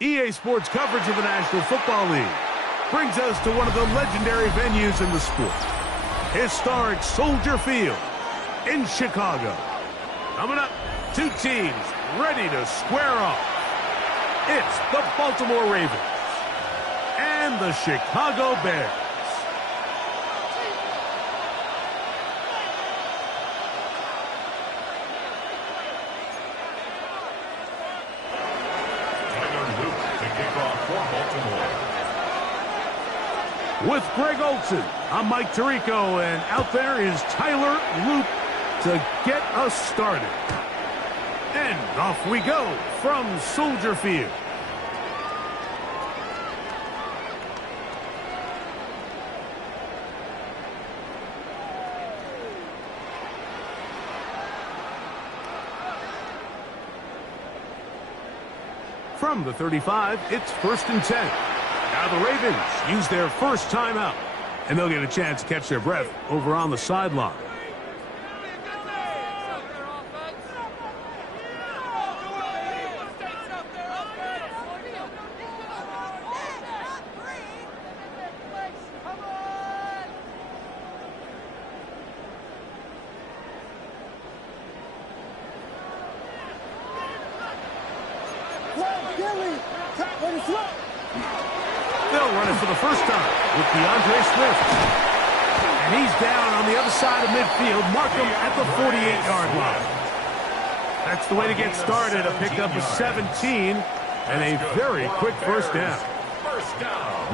EA Sports coverage of the National Football League brings us to one of the legendary venues in the sport. Historic Soldier Field in Chicago. Coming up, two teams ready to square off. It's the Baltimore Ravens and the Chicago Bears. With Greg Olson, I'm Mike Tirico, and out there is Tyler Luke to get us started. And off we go from Soldier Field. From the 35, it's 1st and 10. Now the Ravens use their first timeout, and they'll get a chance to catch their breath over on the sideline. They'll run it for the first time with Swift. And he's down on the other side of midfield. Mark him at the 48-yard line. That's the way to get started. A pickup of 17 and a very quick first down.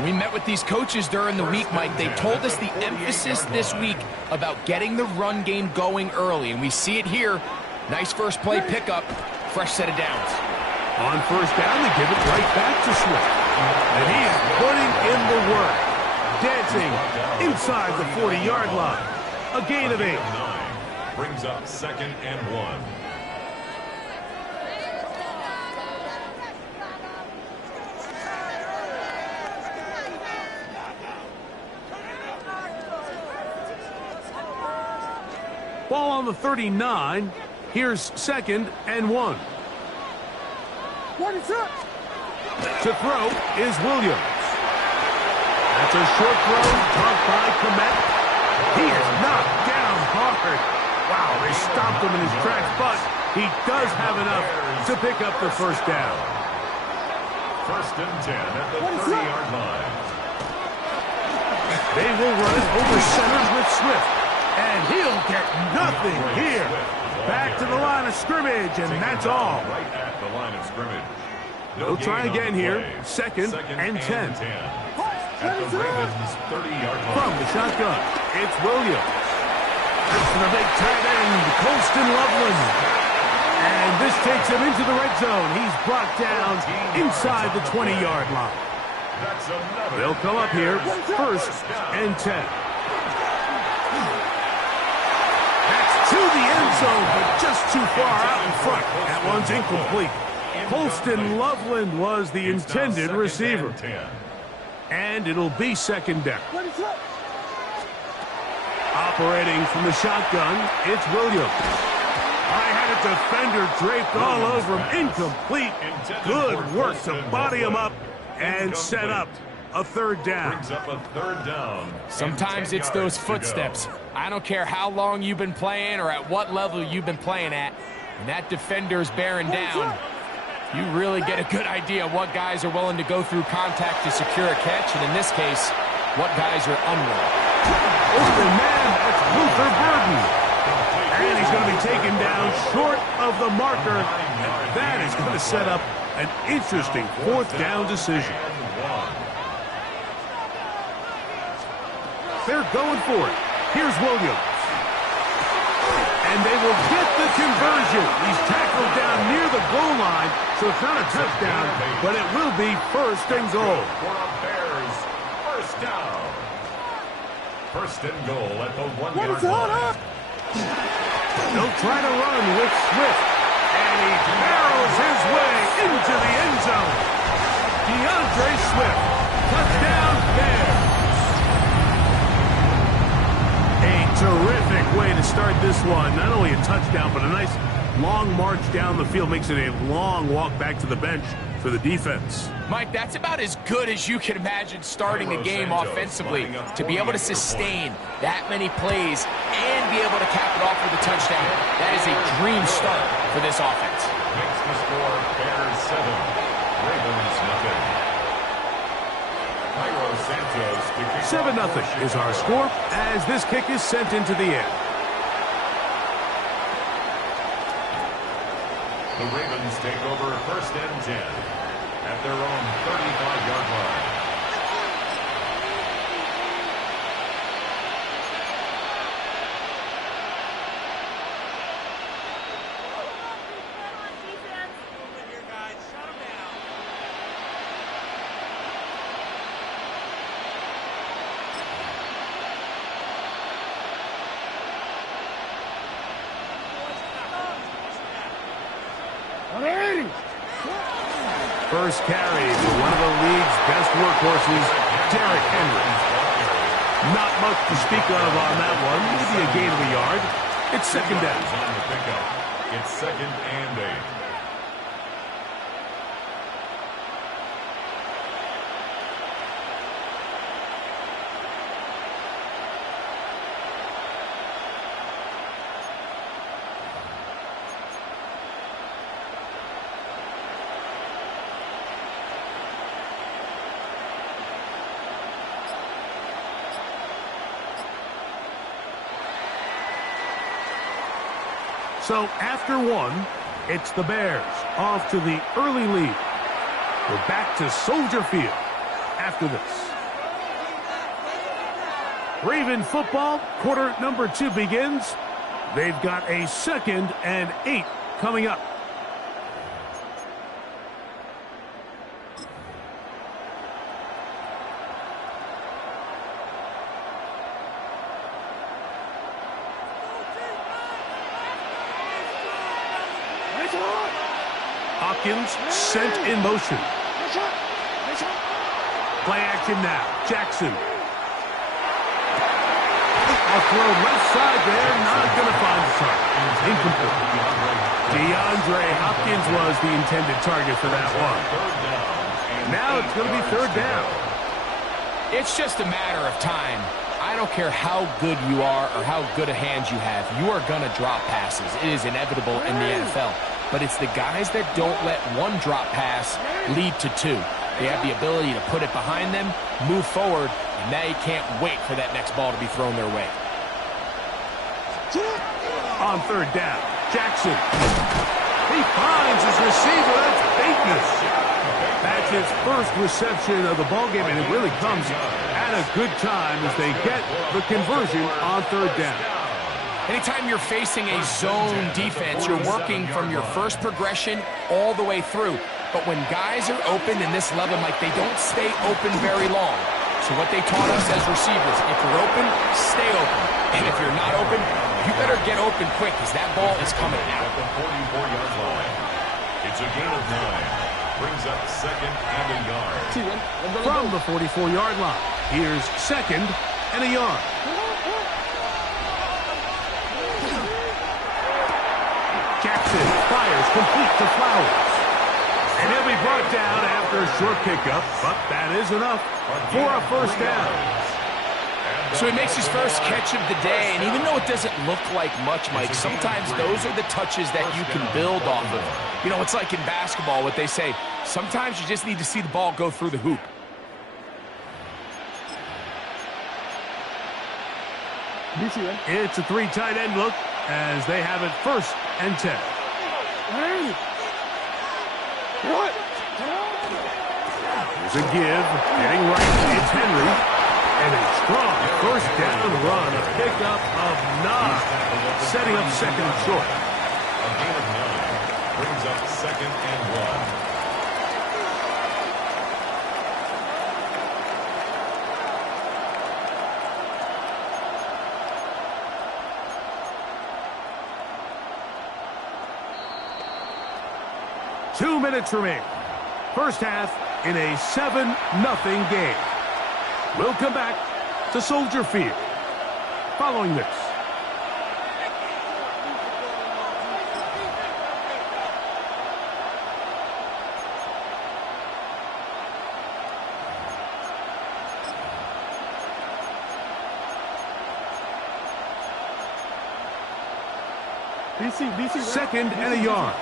We met with these coaches during the week, Mike. They told us the emphasis this week about getting the run game going early, and we see it here. Nice first play pickup, fresh set of downs. On first down, they give it right back to Swift. And he is putting in the work. Dancing inside the 40-yard line. A gain of 8. Brings up 2nd and 1. Ball on the 39. Here's 2nd and 1. What is up? To throw is Williams. That's a short throw, caught by Komet. He is knocked down hard. Wow, they stopped him in his tracks, but he does have enough to pick up the first down. 1st and 10 at the 30-yard line. They will run it over center with Swift. And he'll get nothing here. Back to the line of scrimmage, and that's all. Right at the line of scrimmage. They'll try again here. 2nd and 10. At the Ravens' 30-yard line. From the shotgun, it's Williams. That's the big tight end, Colston Loveland. And this takes him into the red zone. He's brought down inside the 20-yard line. They'll come up here, 1st and 10. That's to the end zone, but just too far out in front. That one's incomplete. Colston Loveland was the intended receiver. And it'll be 2nd down. Operating from the shotgun, it's Williams. I had a defender draped all over him. Incomplete. Good work to body him up and set up a 3rd down. Brings up a 3rd down. Sometimes it's those footsteps. I don't care how long you've been playing or at what level you've been playing at. When that defender's bearing down, you really get a good idea of what guys are willing to go through contact to secure a catch, and in this case, what guys are unwilling. Open man, that's Luther Burden. And he's going to be taken down short of the marker, and that is going to set up an interesting 4th down decision. They're going for it. Here's Williams. And they will get the conversion. He's tackled down near the goal line, so it's not a touchdown, but it will be 1st and goal. For a Bears 1st down. 1st and goal at the 1-yard line. They'll try to run with Swift, and he barrels his way into the end zone. Swift, touchdown Bears. A terrific way to start this one. Not only a touchdown, but a nice long march down the field. Makes it a long walk back to the bench for the defense. Mike, that's about as good as you can imagine starting a game offensively. To be able to sustain that many plays and be able to cap it off with a touchdown, that is a dream start for this offense. Makes the score Bears 7, Ravens nothing. 7-0 is our score as this kick is sent into the air. The Ravens take over 1st and 10 at their own 35-yard line. First carry for one of the league's best workhorses, Derrick Henry. Not much to speak of on that one. Maybe a gain of a yard. It's 2nd down. On the pickup. It's 2nd and 8. So after one, it's the Bears off to the early lead. We're back to Soldier Field after this. Raven football, quarter number 2 begins. They've got a 2nd and 8 coming up. Hopkins sent in motion. Play action now. Jackson. A throw left side there. Not going to find the target. Incomplete. DeAndre Hopkins was the intended target for that one. Now it's going to be 3rd down. It's just a matter of time. I don't care how good you are or how good a hand you have. You are going to drop passes. It is inevitable in the NFL. But it's the guys that don't let one drop pass lead to 2. They have the ability to put it behind them, move forward, and they can't wait for that next ball to be thrown their way. On 3rd down, Jackson. He finds his receiver. That's bigness. That's his first reception of the ballgame, and it really comes at a good time as they get the conversion on 3rd down. Anytime you're facing a zone defense, you're working from your first progression all the way through. But when guys are open in this level, Mike, they don't stay open very long. So what they taught us as receivers, if you're open, stay open. And if you're not open, you better get open quick because that ball is coming out. At the 44-yard line. It's a gain of 9. Brings up 2nd and a yard. From the 44-yard line, here's 2nd and a yard. Jackson fires complete to Flowers. And he'll be brought down after a short pickup, but that is enough for a 1st down. So he makes his first catch of the day, and even though it doesn't look like much, Mike, sometimes those are the touches that you can build off of. You know, it's like in basketball, what they say, sometimes you just need to see the ball go through the hoop. It's a 3 tight end look as they have it 1st and 10. What? There's a give. Getting right. It's Henry. And a strong 1st down run. A pickup of 9. Setting up 2nd and short. A gain of 9. Brings up 2nd and 1. Two minutes remain. First half in a 7-0 game. We'll come back to Soldier Field following this. Second and a yard.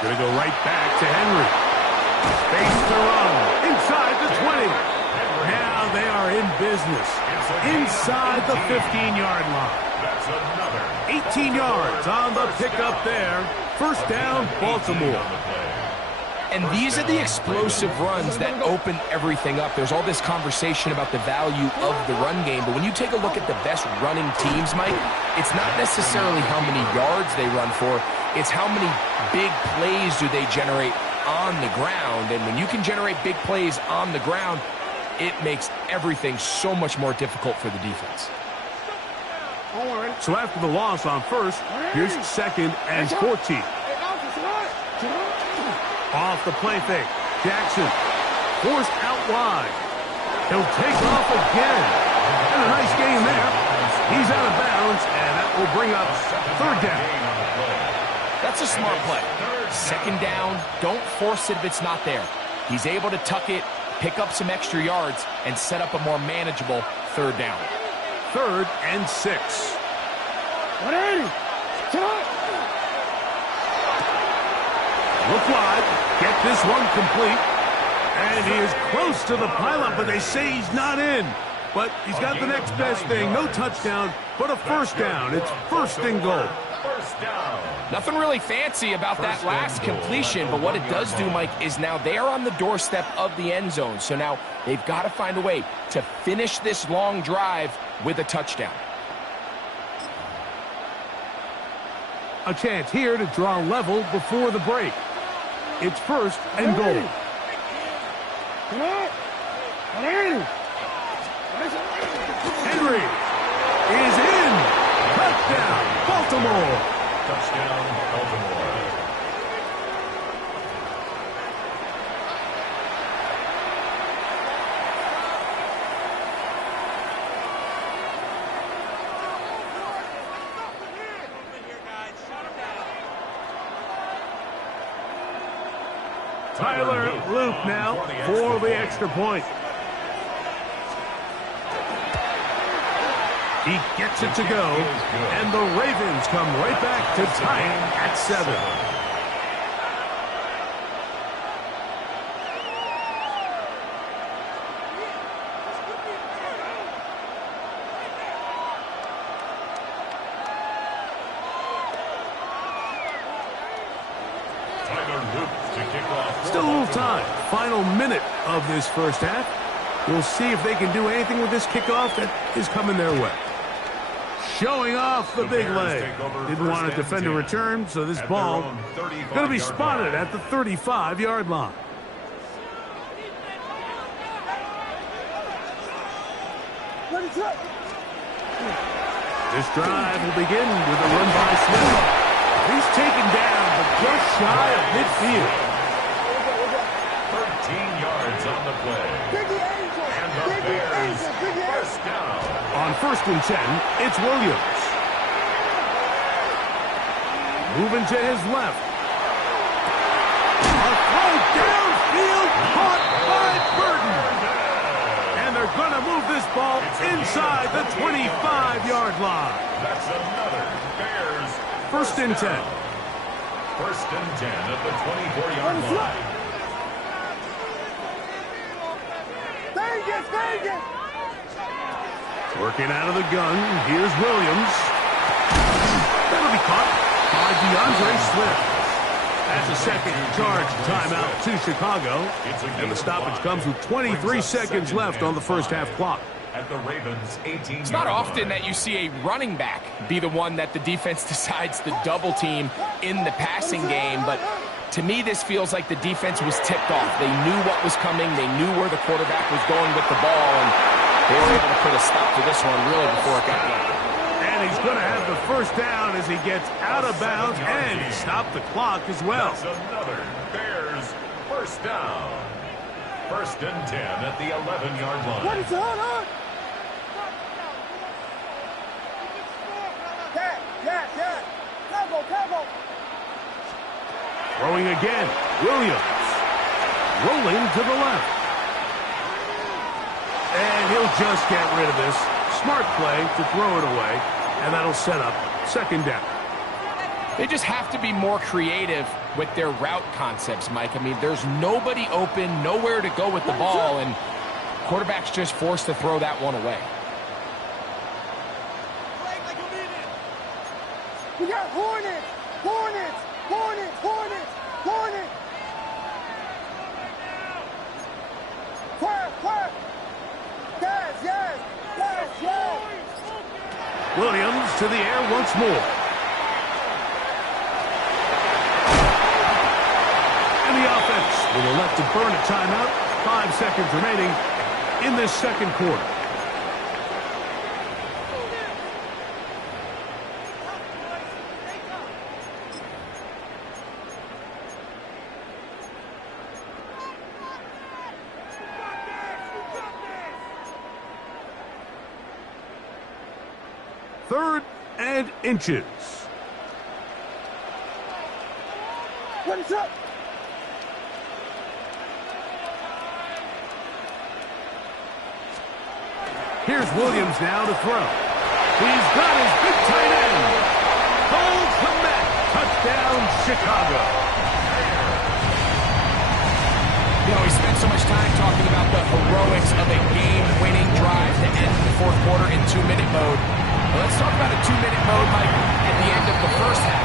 They're going to go right back to Henry. Face to run. Inside the 20. Now they are in business. Inside the 15-yard line. 18 yards on the pickup there. First down, Baltimore. And these are the explosive runs that open everything up. There's all this conversation about the value of the run game, but when you take a look at the best running teams, Mike, it's not necessarily how many yards they run for, it's how many big plays do they generate on the ground. And when you can generate big plays on the ground, it makes everything so much more difficult for the defense. So after the loss on first, here's second and 14. Off the play fake. Jackson forced out wide. He'll take off again. And a nice gain there. He's out of bounds, and that will bring up third down. That's a smart play. Second down, don't force it if it's not there. He's able to tuck it, pick up some extra yards, and set up a more manageable third down. Third and 6. 180. Look wide. Get this one complete. And he is close to the pileup, but they say he's not in. But he's got the next best thing. No touchdown, but a first down. It's first and goal. Nothing really fancy about that last completion, but what it does do, Mike, is now they're on the doorstep of the end zone. So now they've got to find a way to finish this long drive with a touchdown. A chance here to draw level before the break. It's first and goal. Henry is in. Touchdown, Baltimore. Touchdown, Baltimore. Tyler Loop now for the extra point. He gets it to go, and the Ravens come right back to tie it at 7. Still a little time. Final minute of this first half. We'll see if they can do anything with this kickoff that is coming their way. Showing off the big leg. Didn't want to defend a return, so this ball going to be spotted at the 35-yard line. This drive will begin with a run by Smith. He's taken down, but just shy of midfield. 13 yards on the play. And the Bears first down. On first and 10, it's Williams. Moving to his left. A throw downfield caught by Burton. And they're going to move this ball inside the 25-yard line. That's another Bears First and 10. First and 10 at the 24-yard line. Working out of the gun. Here's Williams. That'll be caught by DeAndre Swift. That's a second charge timeout to Chicago. And the stoppage comes with 23 seconds left on the first half clock. At the Ravens 18. It's not often that you see a running back be the one that the defense decides to double team in the passing game, but to me this feels like the defense was tipped off. They knew what was coming, they knew where the quarterback was going with the ball, and they were able to put a stop to this one really before it got going. And he's going to have the first down as he gets out of bounds and stop the clock as well. That's another Bears first down. First and 10 at the 11-yard line. What is on? Throwing again. Williams. Rolling to the left. And he'll just get rid of this. smart play to throw it away, and that'll set up second down. They just have to be more creative with their route concepts, Mike. I mean, there's nobody open, nowhere to go with the ball, and quarterback's just forced to throw that one away. We got Hornets! Hornets! Hornets! Hornets! Hornets! Quiet! Quiet! Yes! Yes! Yes! Yes! Williams to the air once more. And the offense will elect to burn a timeout. 5 seconds remaining in this second quarter. Third and inches. What is up? Here's Williams now to throw. He's got his big tight end. Cole Kmet. Touchdown, Chicago. You know, we spent so much time talking about the heroics of a game-winning drive to end the fourth quarter in 2-minute mode. Well, let's talk about a 2-minute mode, Mike, at the end of the first half.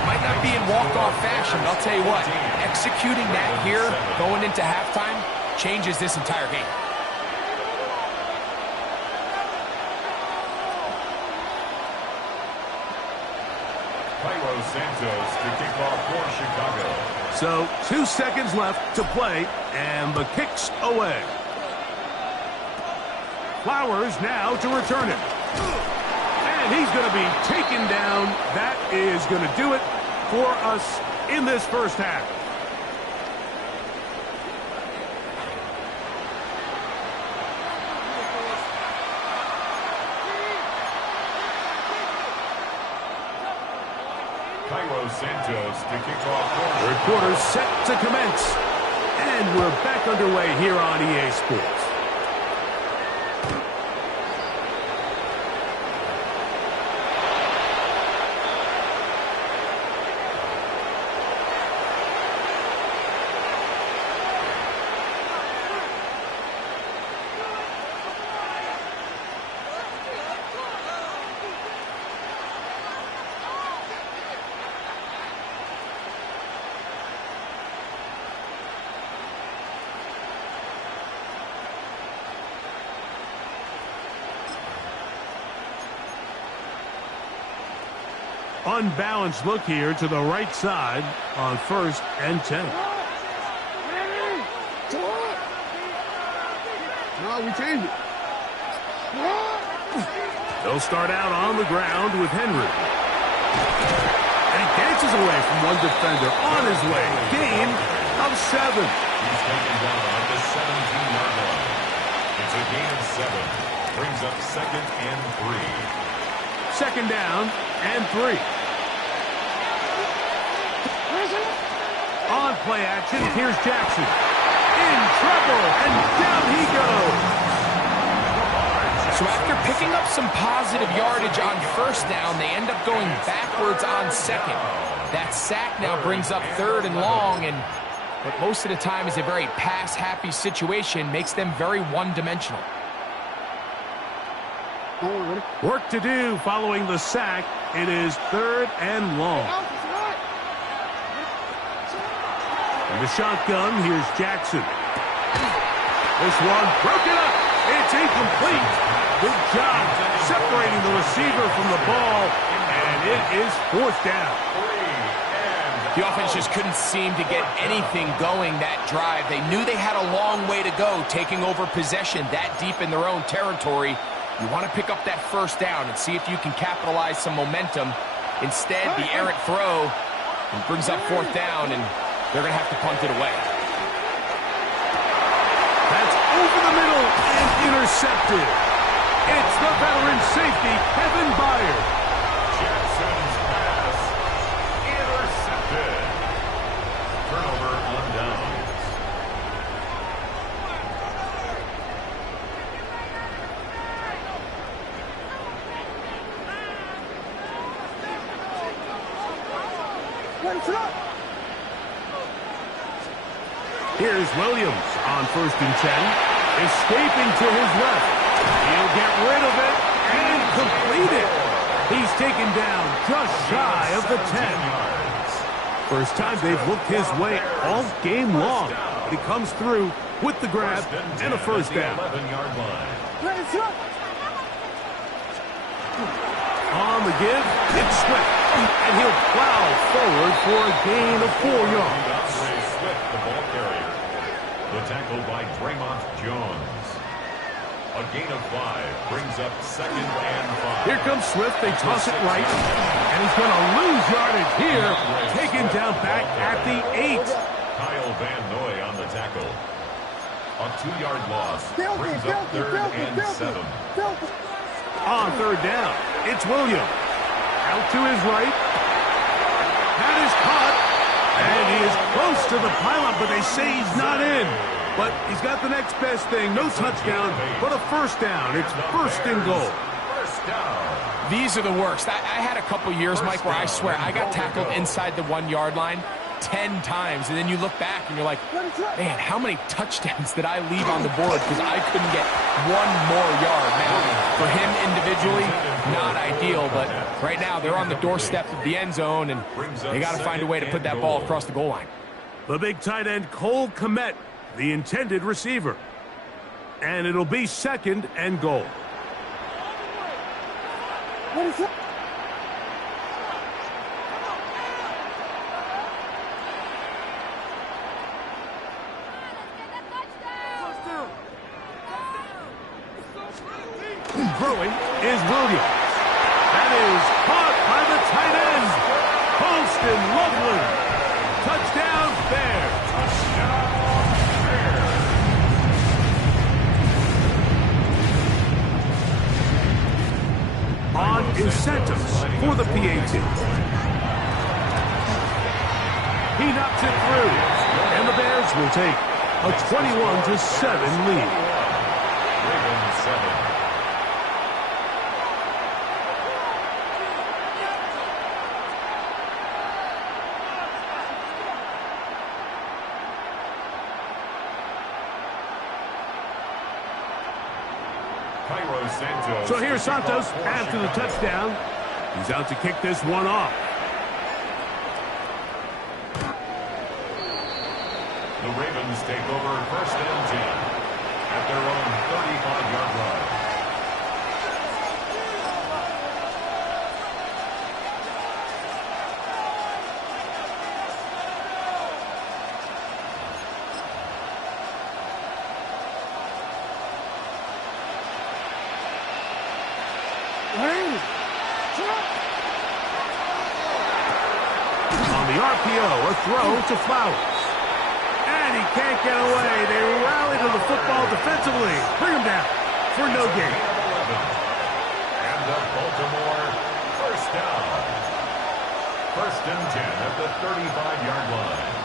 It might not be in walk-off fashion, but I'll tell you what, executing that here, going into halftime, changes this entire game. Santos to kick off for Chicago. So 2 seconds left to play, and the kick's away. Flowers now to return it. And he's going to be taken down. That is going to do it for us in this first half. Santos to kick off. Third quarter set to commence. And we're back underway here on EA Sports. Unbalanced look here to the right side on 1st and 10. No, we changed it. They'll start out on the ground with Henry. And he dances away from one defender on his way. Gain of 7. He's taken down at the 17-yard line. It's a gain of 7. Brings up 2nd and 3. 2nd down and 3. On play action, here's Jackson. In trouble, and down he goes. So after picking up some positive yardage on 1st down, they end up going backwards on 2nd. That sack now brings up 3rd and long, and what most of the time is a very pass-happy situation makes them very one-dimensional. Work to do following the sack. It is 3rd and long. In the shotgun, here's Jackson. This one broken up. It's incomplete. Good job separating the receiver from the ball, and it is 4th down. The offense just couldn't seem to get anything going that drive. They knew they had a long way to go, taking over possession that deep in their own territory. You want to pick up that 1st down and see if you can capitalize some momentum. Instead, the errant throw brings up 4th down, and they're going to have to punt it away. That's over the middle and intercepted. It's the veteran safety, Kevin Byard. Jackson's pass intercepted. Turnover on downs. Ready, set. Here's Williams on 1st and 10. Escaping to his left. He'll get rid of it and complete it. He's taken down just shy of the 10. First time they've looked his way all game long. But he comes through with the grab and a first down. 11-yard line. Ready, set. On the give, it's Swift. And he'll plow forward for a gain of 4 yards. Swift, the ball carrier. The tackle by Draymond Jones. A gain of 5 brings up 2nd and 5. Here comes Swift. They toss it right. And he's going to lose yardage here. Taken down back at the 8. Kyle Van Noy on the tackle. A 2-yard loss brings up 3rd and 7. On 3rd down, it's Williams. Out to his right. That is caught. And he is close to the pylon, but they say he's not in. But he's got the next best thing. No touchdown, but a first down. It's 1st and goal. First down. These are the worst. I had a couple years, Mike, where I swear I got tackled inside the 1-yard line 10 times. And then you look back and you're like, man, how many touchdowns did I leave on the board because I couldn't get 1 more yard? Now, for him individually, not ideal. But right now, they're on the doorstep of the end zone, and they got to find a way to put that ball across the goal line. The big tight end, Cole Kmet, the intended receiver. And it'll be 2nd and goal. Ready, set. Throwing is Williams. That is caught by the tight end. Colston Loveland. Touchdown Bears. On incentives for the PAT. He knocks it through. And the Bears will take a 21-7 lead. Ravens 7. So here's Santos after the touchdown. He's out to kick this one off. The Ravens take over 1st and 10 at their own 35-yard line. On the RPO, a throw to Flowers. And he can't get away. They rally to the football defensively. Bring him down for no gain. And the Baltimore first down. 1st and 10 at the 35-yard line.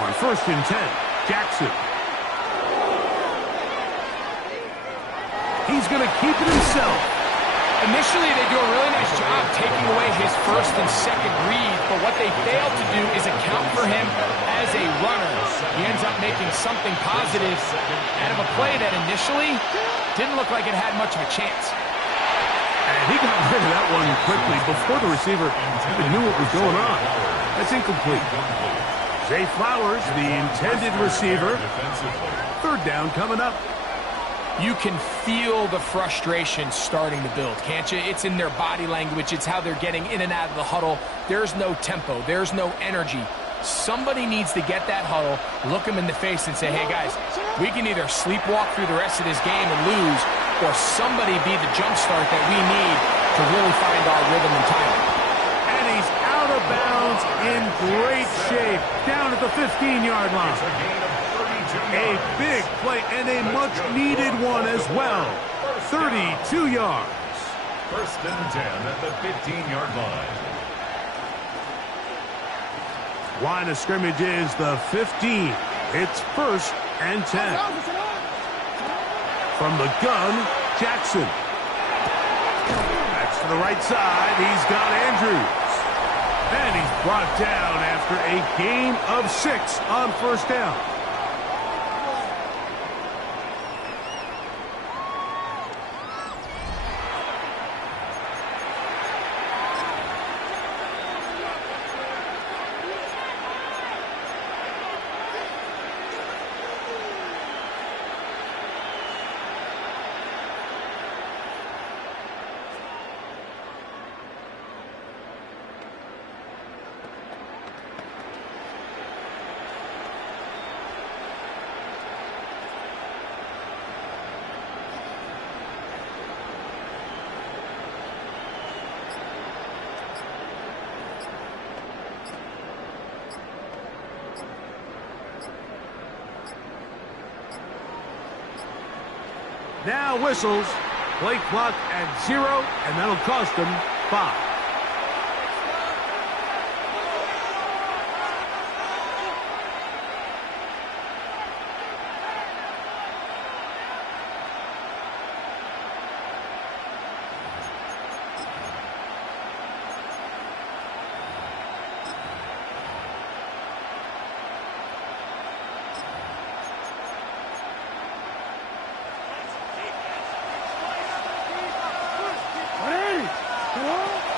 On 1st and 10, Jackson. He's going to keep it himself. Initially, they do a really nice job taking away his 1st and 2nd read, but what they fail to do is account for him as a runner. He ends up making something positive out of a play that initially didn't look like it had much of a chance. And he got rid of that one quickly before the receiver even knew what was going on. That's incomplete. Zay Flowers, the intended receiver. 3rd down coming up. You can feel the frustration starting to build, can't you? It's in their body language. It's how they're getting in and out of the huddle. There's no tempo. There's no energy. Somebody needs to get that huddle, look them in the face and say, hey, guys, we can either sleepwalk through the rest of this game and lose, or somebody be the jump start that we need to really find our rhythm and timing. And he's out of bounds in great shape, down at the 15-yard line. A big play and a much-needed one as well. 32 yards. 1st and 10 at the 15-yard line. Line of scrimmage is the 15. It's 1st and 10. From the gun, Jackson. Backs to the right side. He's got Andrews. And he's brought down after a gain of 6 on first down. Now whistles. Play clock at 0, and that'll cost them 5.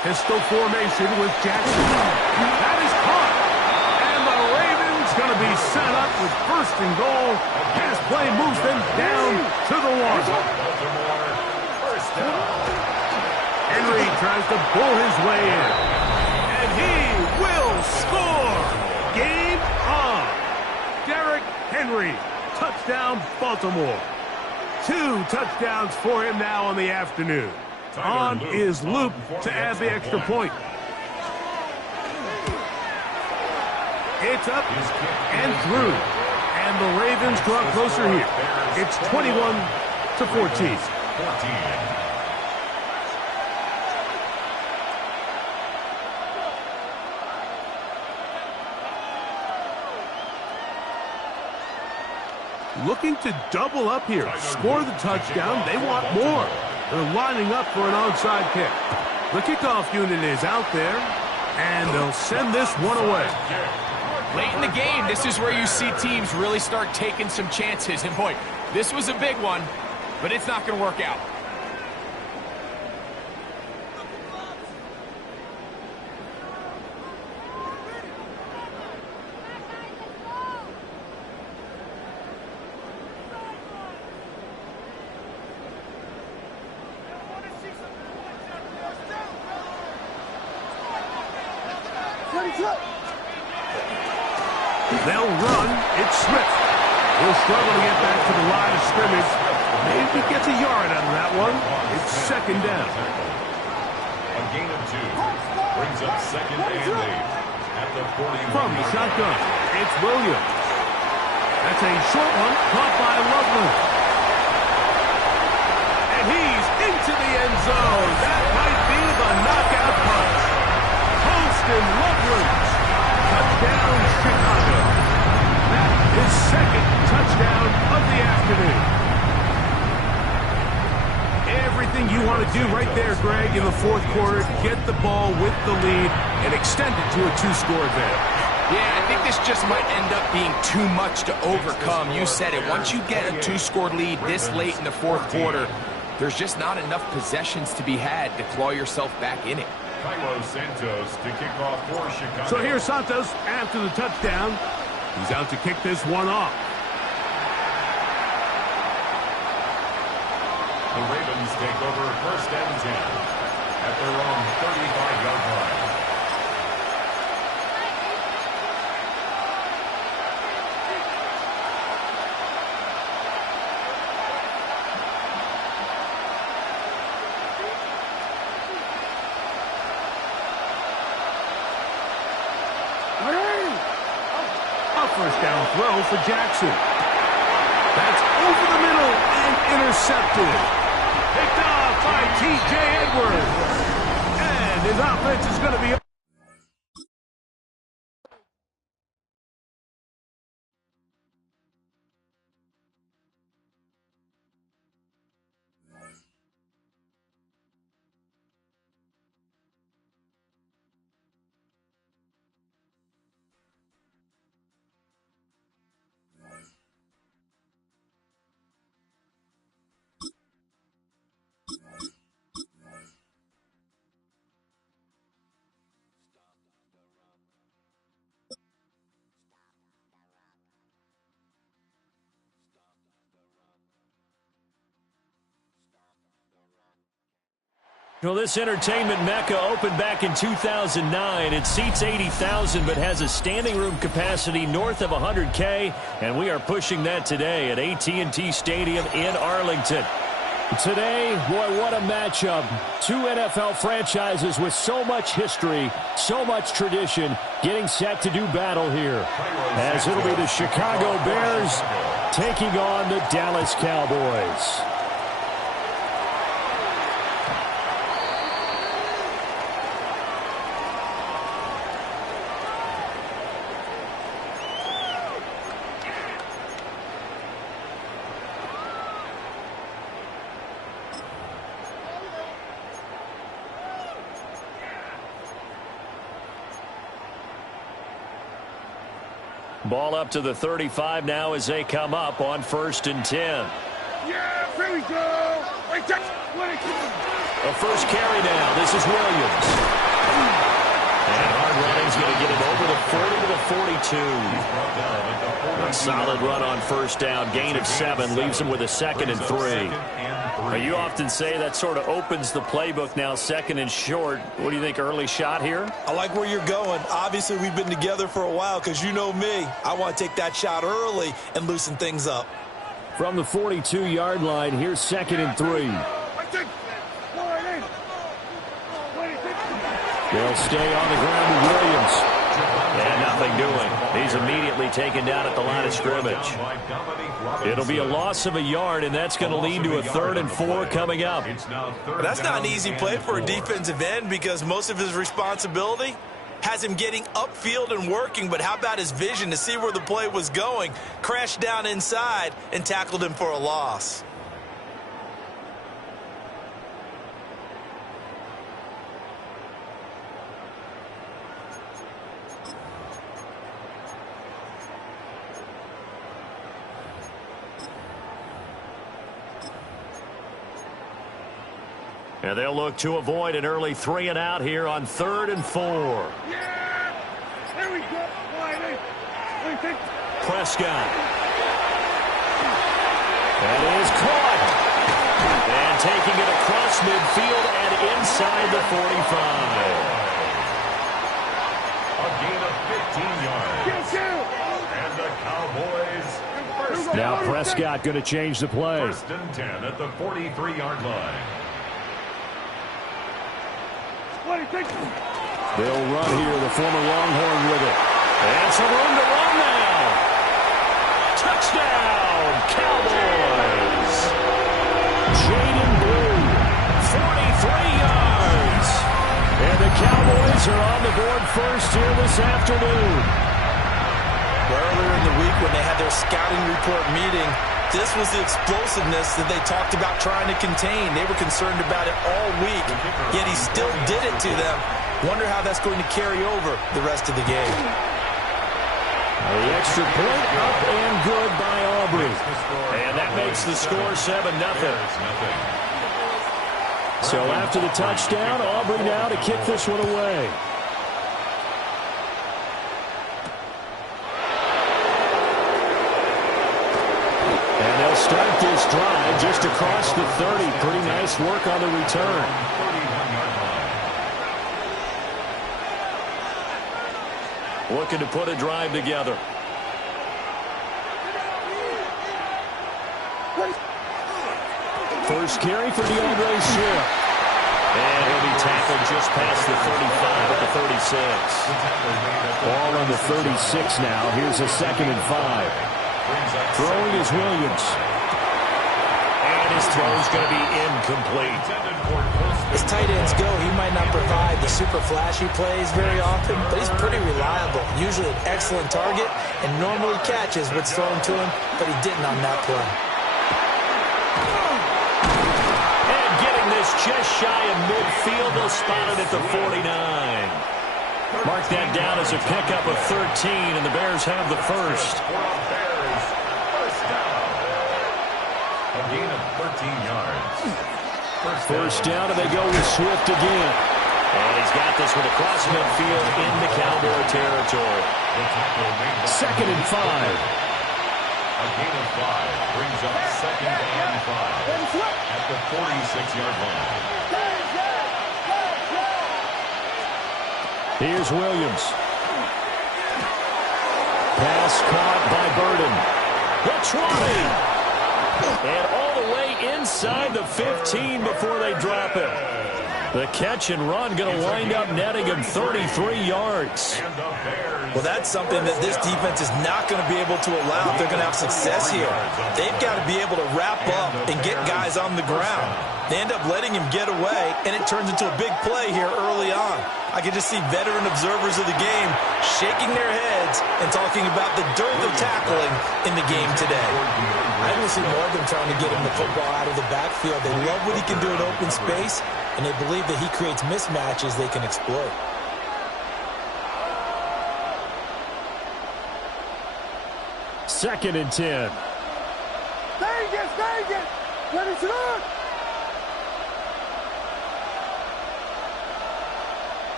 Pistol formation with Jackson. That is caught. And the Ravens going to be set up with 1st and goal as play moves them down to the 1. Henry tries to bull his way in. And he will score. Game on. Derrick Henry. Touchdown, Baltimore. 2 touchdowns for him now on the afternoon. On is Luke to add the extra point. It's up and through. And the Ravens draw closer here. It's 21-14. Looking to double up here. Score the touchdown. They want more. They're lining up for an onside kick. The kickoff unit is out there, and they'll send this one away. Late in the game, this is where you see teams really start taking some chances. And boy, this was a big one, but it's not going to work out. They'll run. It's Smith. He'll struggle to get back to the line of scrimmage. Maybe he gets a yard out of that one. It's 2nd down. A gain of 2 brings up 2nd and 8 at the 41. From the shotgun, it's Williams. That's a short one caught by Loveland. And he's into the end zone. That might be the knockout punch. Holston Loveland. Touchdown, Chicago. That is 2nd touchdown of the afternoon. Everything you want to do right there, Greg, in the 4th quarter, get the ball with the lead and extend it to a 2-score advantage. Yeah, I think this just might end up being too much to overcome. You said it. Once you get a 2-score lead this late in the 4th quarter, there's just not enough possessions to be had to claw yourself back in it. Santos to kick off for Chicago. So here's Santos after the touchdown. He's out to kick this one off. The Ravens take over 1st and 10 at their own 35-yard line. First down throw for Jackson. That's over the middle and intercepted. Picked off by T.J. Edwards. And his offense is going to be Well, this entertainment mecca opened back in 2009. It seats 80,000 but has a standing room capacity north of 100K, and we are pushing that today at AT&T Stadium in Arlington. Today, boy, what a matchup. Two NFL franchises with so much history, so much tradition, getting set to do battle here. As it'll be the Chicago Bears taking on the Dallas Cowboys. Ball up to the 35 now as they come up on 1st and 10. Yeah, here we go. A first carry now. This is Williams. And hard running's going to get him over the 40 to the 42. A solid run on first down. Gain of 7 leaves him with a 2nd and 3. You often say that sort of opens the playbook now, 2nd and short. What do you think, early shot here? I like where you're going. Obviously, we've been together for a while because you know me. I want to take that shot early and loosen things up. From the 42-yard line, here's 2nd and 3. They'll stay on the ground with Williams. And nothing doing. He's immediately taken down at the line of scrimmage. It'll be a loss of a yard, and that's going to lead to a 3rd and 4 coming up. That's not an easy play for a defensive end because most of his responsibility has him getting upfield and working, but how about his vision to see where the play was going, crashed down inside, and tackled him for a loss. And they'll look to avoid an early 3 and out here on 3rd and 4. Yeah! There we go. Prescott. That is caught. And taking it across midfield and inside the 45. A gain of 15 yards. And the Cowboys. Now Prescott going to change the play. 1st and 10 at the 43-yard line. They'll run here, the former Longhorn with it. And some room to run now. Touchdown, Cowboys. Jaden Blue, 43 yards. And the Cowboys are on the board first here this afternoon. Earlier in the week when they had their scouting report meeting, this was the explosiveness that they talked about trying to contain. They were concerned about it all week, yet he still did it to them. Wonder how that's going to carry over the rest of the game. The extra point up and good by Aubrey. And that makes the score 7-0. So after the touchdown, Aubrey now to kick this one away. Start this drive just across the 30. Pretty nice work on the return. Looking to put a drive together. First carry for DeAndre Swift. And he'll be tackled just past the 35 at the 36. Ball on the 36 now. Here's a 2nd and 5. Throwing is Williams. And his throw's going to be incomplete. As tight ends go, he might not provide the super flashy plays very often, but he's pretty reliable. Usually an excellent target and normally catches what's thrown to him, but he didn't on that play. And getting this just shy of midfield, they'll spot it at the 49. Mark that down as a pickup of 13, and the Bears have the first. A gain of 13 yards. First down, and they go with Swift again. And he's got this one across midfield into Cowboy territory. 2nd and 5. A gain of 5 brings up 2nd and 5 at the 46-yard line. Here's Williams. Pass caught by Burden. The 20. And all the way inside the 15 before they drop it. The catch and run going to wind up netting him 33 yards. Well, that's something that this defense is not going to be able to allow if they're going to have success here. They've got to be able to wrap up and get guys on the ground. They end up letting him get away, and it turns into a big play here early on. I can just see veteran observers of the game shaking their heads and talking about the dearth of tackling in the game today. I can see more of them trying to get him the football out of the backfield. They love what he can do in open space, and they believe that he creates mismatches they can exploit. Second and 10. Vegas! Ready to run!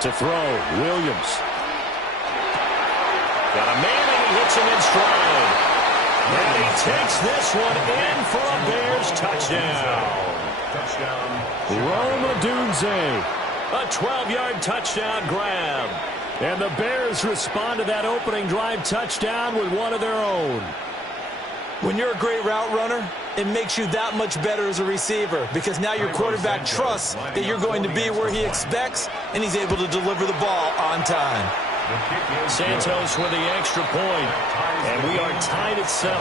To throw, Williams. Got a man and he hits him in stride. And he takes this one in for a Bears touchdown. Rome Odunze. A 12-yard touchdown grab. And the Bears respond to that opening drive touchdown with one of their own. When you're a great route runner, it makes you that much better as a receiver because now your quarterback trusts that you're going to be where he expects, and he's able to deliver the ball on time. Santos with the extra point, and we are tied at 7.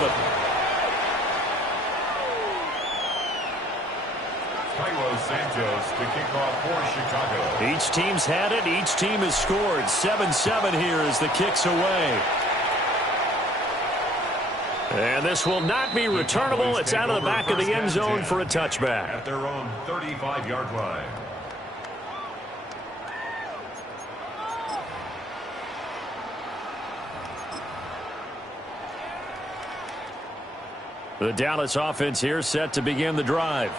Santos to kick off for Chicago. Each team's had it. Each team has scored. 7-7 here as the kick's away. And this will not be returnable. It's out of the back of the end zone for a touchback. At their own 35-yard line. The Dallas offense here set to begin the drive.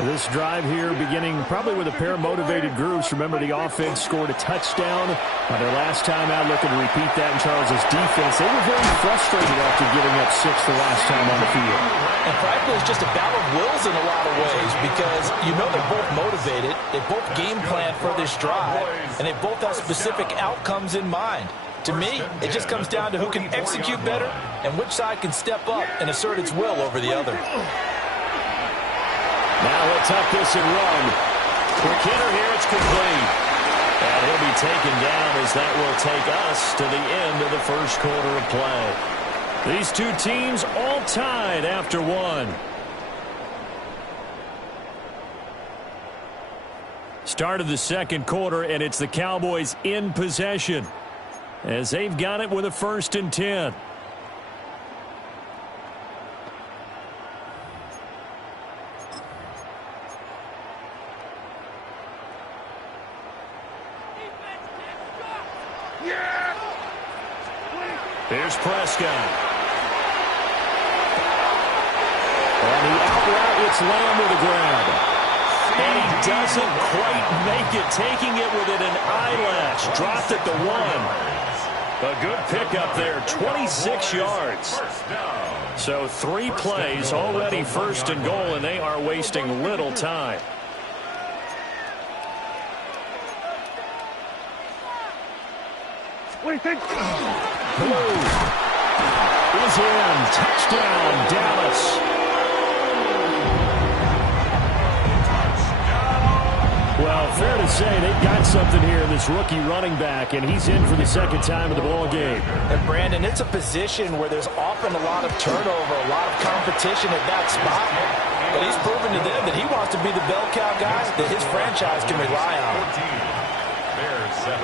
This drive here beginning probably with a pair of motivated groups. Remember, the offense scored a touchdown on their last time out, looking to repeat that in Charles's defense. They were very frustrated after giving up 6 the last time on the field. And frankly, it's just a battle of wills in a lot of ways because you know they're both motivated. They both game plan for this drive, and they both have specific outcomes in mind. To me, it just comes down to who can execute better and which side can step up and assert its will over the other. Now he'll tuck this and run. Quick hitter here, it's complete. And he'll be taken down as that will take us to the end of the first quarter of play. These two teams all tied after one. Start of the second quarter, and it's the Cowboys in possession as they've got it with a 1st and 10. Here's Prescott. And he outroute it's Lamb with a grab. And he doesn't quite make it, taking it within an eyelash. Dropped at the 1. A good pickup there, 26 yards. So 3 plays, already 1st and goal, and they are wasting little time. Is in. Touchdown, Dallas. Well, fair to say they've got something here in this rookie running back, and he's in for the 2nd time of the ball game. And Brandon, it's a position where there's often a lot of turnover, a lot of competition at that spot. But he's proven to them that he wants to be the bell cow guy that his franchise can rely on. 14. Bears 7.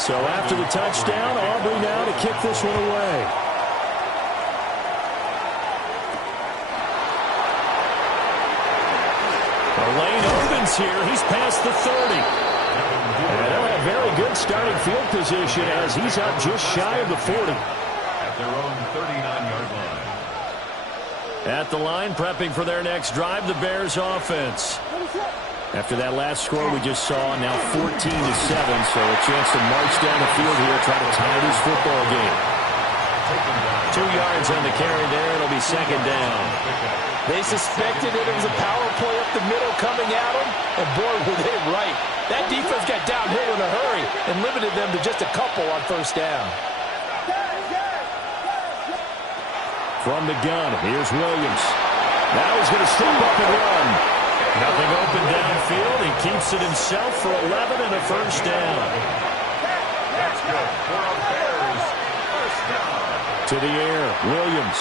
So after the touchdown, Aubrey now to kick this one away. The lane opens here. He's past the 30. And they'll have very good starting field position as he's up just shy of the 40. At their own 39-yard line. At the line, prepping for their next drive, the Bears offense. After that last score we just saw, now 14-7, so a chance to march down the field here, try to tie this football game. 2 yards on the carry there. It'll be second down. They suspected it was a power play up the middle coming at them, and boy, were they right. That defense got downhill in a hurry and limited them to just a couple on first down. From the gun, here's Williams. Now he's going to step up and run. Nothing open downfield. He keeps it himself for 11 and a first down. That's good for a Bears first down. To the air, Williams.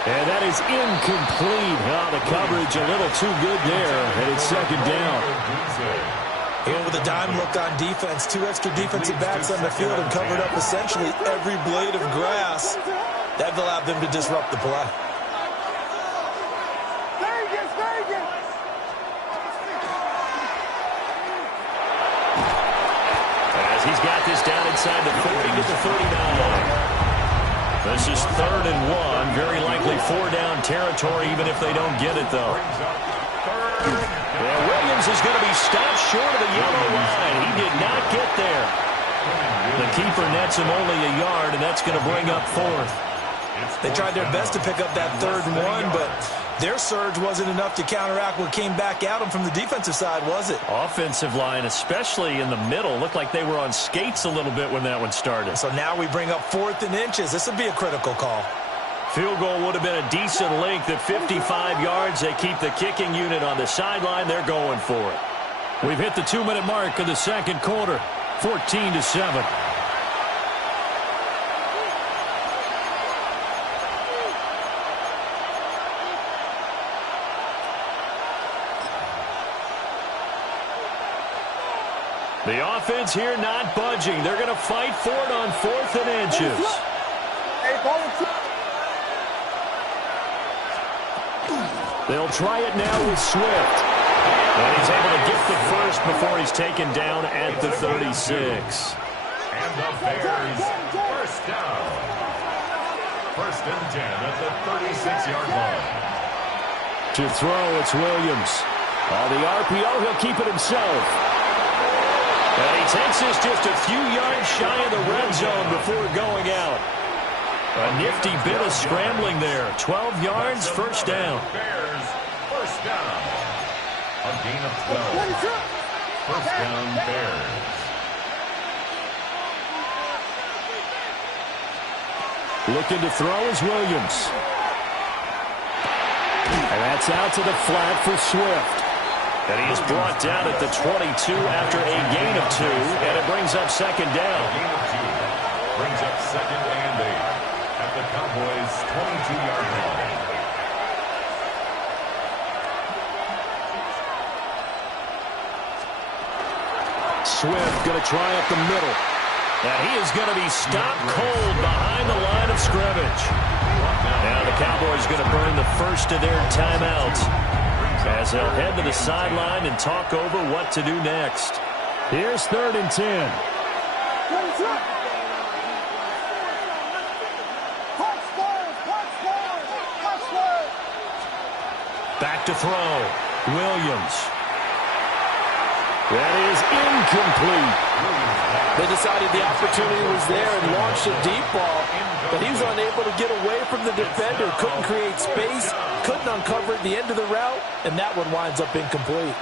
And that is incomplete. Oh, the coverage a little too good there, and it's second down. And with a dime look on defense, 2 extra defensive backs on the field and covered up essentially every blade of grass. That allowed them to disrupt the play. As he's got this down inside the 40 to the 39. This is 3rd and 1. Very likely 4-down territory, even if they don't get it, though. Yeah, Williams is going to be stopped short of the yellow line. He did not get there. The keeper nets him only a yard, and that's going to bring up 4th. They tried their best to pick up that 3rd and 1, but their surge wasn't enough to counteract what came back at them from the defensive side, was it? Offensive line, especially in the middle, looked like they were on skates a little bit when that one started. So now we bring up 4th and inches. This would be a critical call. Field goal would have been a decent length at 55 yards. They keep the kicking unit on the sideline. They're going for it. We've hit the 2-minute mark of the second quarter, 14-7. The offense here not budging. They're going to fight for it on 4th and inches. They'll try it now with Swift. And he's able to get the first before he's taken down at the 36. And the Bears first down. 1st and 10 at the 36-yard line. To throw, it's Williams. On the RPO, he'll keep it himself. And he takes this just a few yards shy of the red zone before going out. A nifty bit of scrambling there. 12 yards, first down. Bears first down. A gain of 12. First down, Bears. Looking to throw is Williams. And that's out to the flat for Swift. And he is brought down at the 22 after a gain of 2, and it brings up second down. A gain of 2 brings up 2nd and 8 at the Cowboys' 22-yard line. Swift going to try up the middle. And he is going to be stopped cold behind the line of scrimmage. Now the Cowboys going to burn the first of their timeouts as they'll head to the sideline and talk over what to do next. Here's 3rd and 10. Back to throw. Williams. That is incomplete. They decided the opportunity was there and launched a deep ball, but he was unable to get away from the defender, couldn't create space, couldn't uncover at the end of the route, and that one winds up incomplete.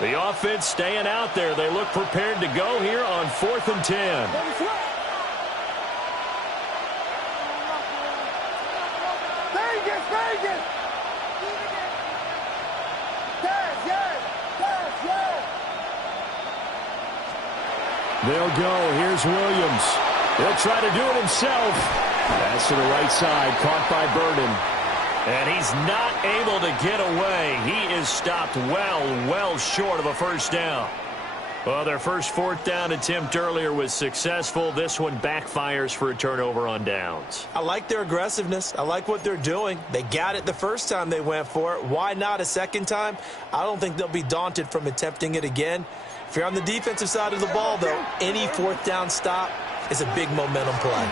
The offense staying out there. They look prepared to go here on 4th and 10. They'll go. Here's Williams. He'll try to do it himself. That's to the right side, caught by Burden. And he's not able to get away. He is stopped well short of a first down. Well, their first 4th down attempt earlier was successful. This one backfires for a turnover on downs. I like their aggressiveness. I like what they're doing. They got it the first time they went for it. Why not a second time? I don't think they'll be daunted from attempting it again. If you're on the defensive side of the ball, though, any 4th down stop is a big momentum play.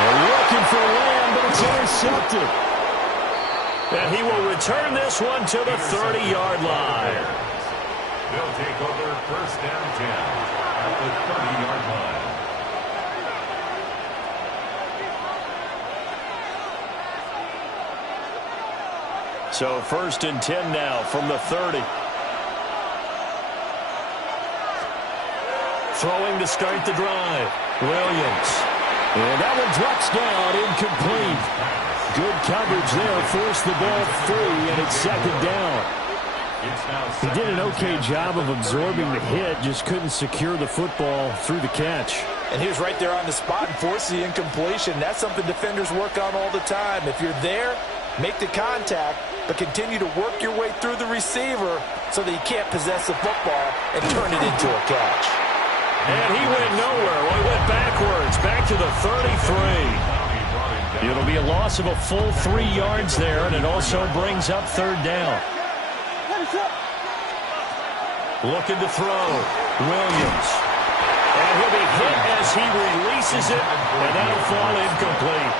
They're looking for Lamb, but it's intercepted. And he will return this one to the 30-yard line. They'll take over first down 10 at the 30-yard line. So first and 10 now from the 30. Throwing to start the drive. Williams. And that one drops down, incomplete. Good coverage there. Forced the ball free, and it's second down. He did an okay job of absorbing the hit, just couldn't secure the football through the catch. And he was right there on the spot and forced the incompletion. That's something defenders work on all the time. If you're there, make the contact, but continue to work your way through the receiver so that you can't possess the football and turn it into a catch. And he went nowhere. Well, he went backwards, back to the 33. It'll be a loss of a full 3 yards there, and it also brings up third down. Looking to throw. Williams. And he'll be hit as he releases it, and that'll fall incomplete.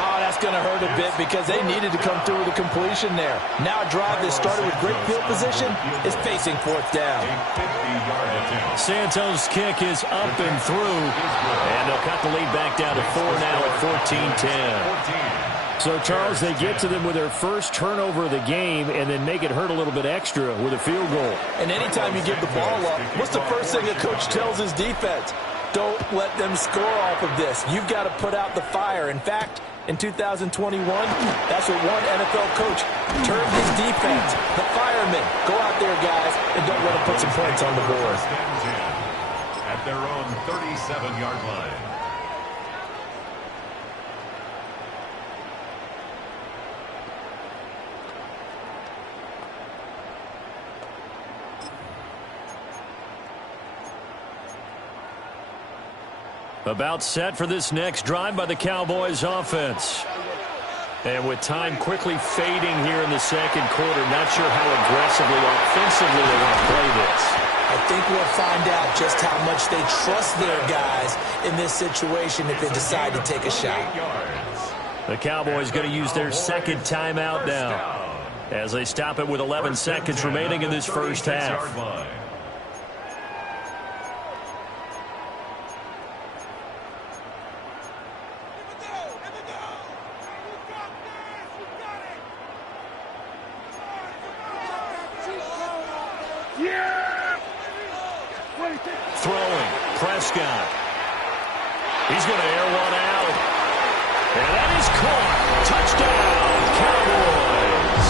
Oh, that's going to hurt a bit because they needed to come through with a completion there. Now a drive that started with great field position is facing fourth down. Santos' kick is up and through, and they'll cut the lead back down to 4 now at 14-10. So, Charles, they get to them with their first turnover of the game and then make it hurt a little bit extra with a field goal. And anytime you give the ball up, what's the first thing a coach tells his defense? Don't let them score off of this. You've got to put out the fire. In fact, in 2021, that's what one NFL coach termed his defense. The firemen. Go out there, guys, and don't let them put some points on the board. At their own 37-yard line. About set for this next drive by the Cowboys offense. And with time quickly fading here in the second quarter, not sure how aggressively, offensively they want to play this. I think we'll find out just how much they trust their guys in this situation if they decide to take a shot. The Cowboys going to use their second timeout now as they stop it with 11 seconds remaining in this first half. Throwing, Prescott. He's going to air one out. And that is caught. Touchdown, Cowboys.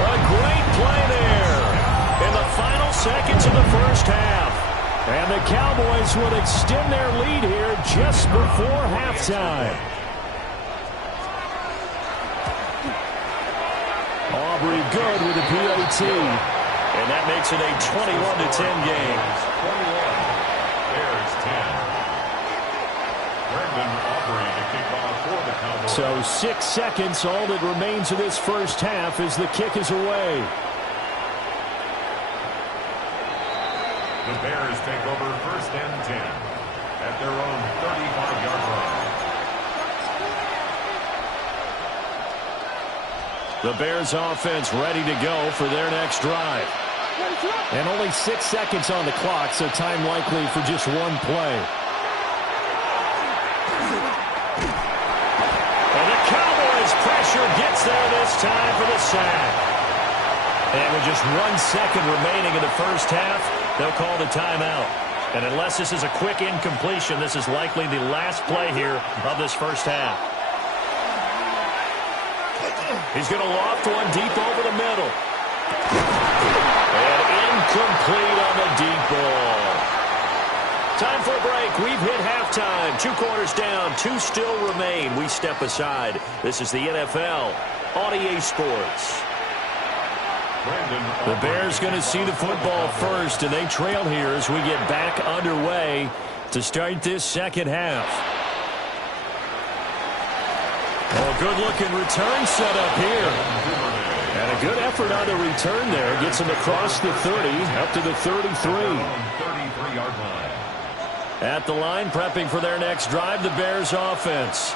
A great play there in the final seconds of the first half. And the Cowboys will extend their lead here just before halftime. Aubrey good with the PAT. And that makes it a 21-10 game. 21. There's 10. Brendan Aubrey to kick off for the Cowboys. So 6 seconds, all that remains of this first half as the kick is away. The Bears take over first and 10 at their own 35-yard line. The Bears offense ready to go for their next drive. And only 6 seconds on the clock, so time likely for just one play. And the Cowboys pressure gets there this time for the sack. And with just 1 second remaining in the first half, they'll call the timeout. And unless this is a quick incompletion, this is likely the last play here of this first half. He's going to loft one deep over the middle. And incomplete on the deep ball. Time for a break. We've hit halftime. 2 quarters down. 2 still remain. We step aside. This is the NFL on EA Sports. The Bears going to see the football first, and they trail here as we get back underway to start this second half. Oh, good-looking return set up here. And a good effort on the return there. Gets him across the 30, up to the 33. At the line, prepping for their next drive, the Bears offense.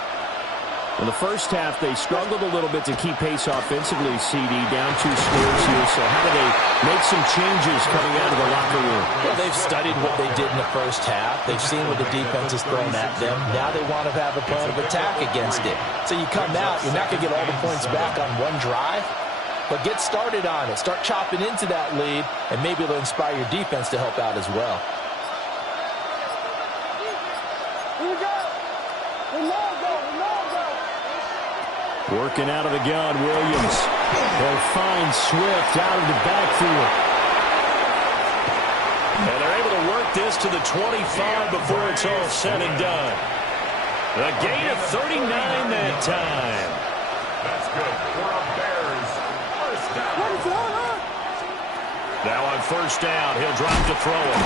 In the first half, they struggled a little bit to keep pace offensively, CD, down 2 scores here. So how do they make some changes coming out of the locker room? Well, they've studied what they did in the first half. They've seen what the defense has thrown at them. Now they want to have a plan of attack against it. So you come out, you're not going to get all the points back on one drive, but get started on it. Start chopping into that lead, and maybe it'll inspire your defense to help out as well. Here we go. Working out of the gun, Williams. They'll find Swift out of the backfield. And they're able to work this to the 25 before it's all said and done. A gain of 39 that time. That's good for a Bears first down. Now on first down, he'll drop to throw it.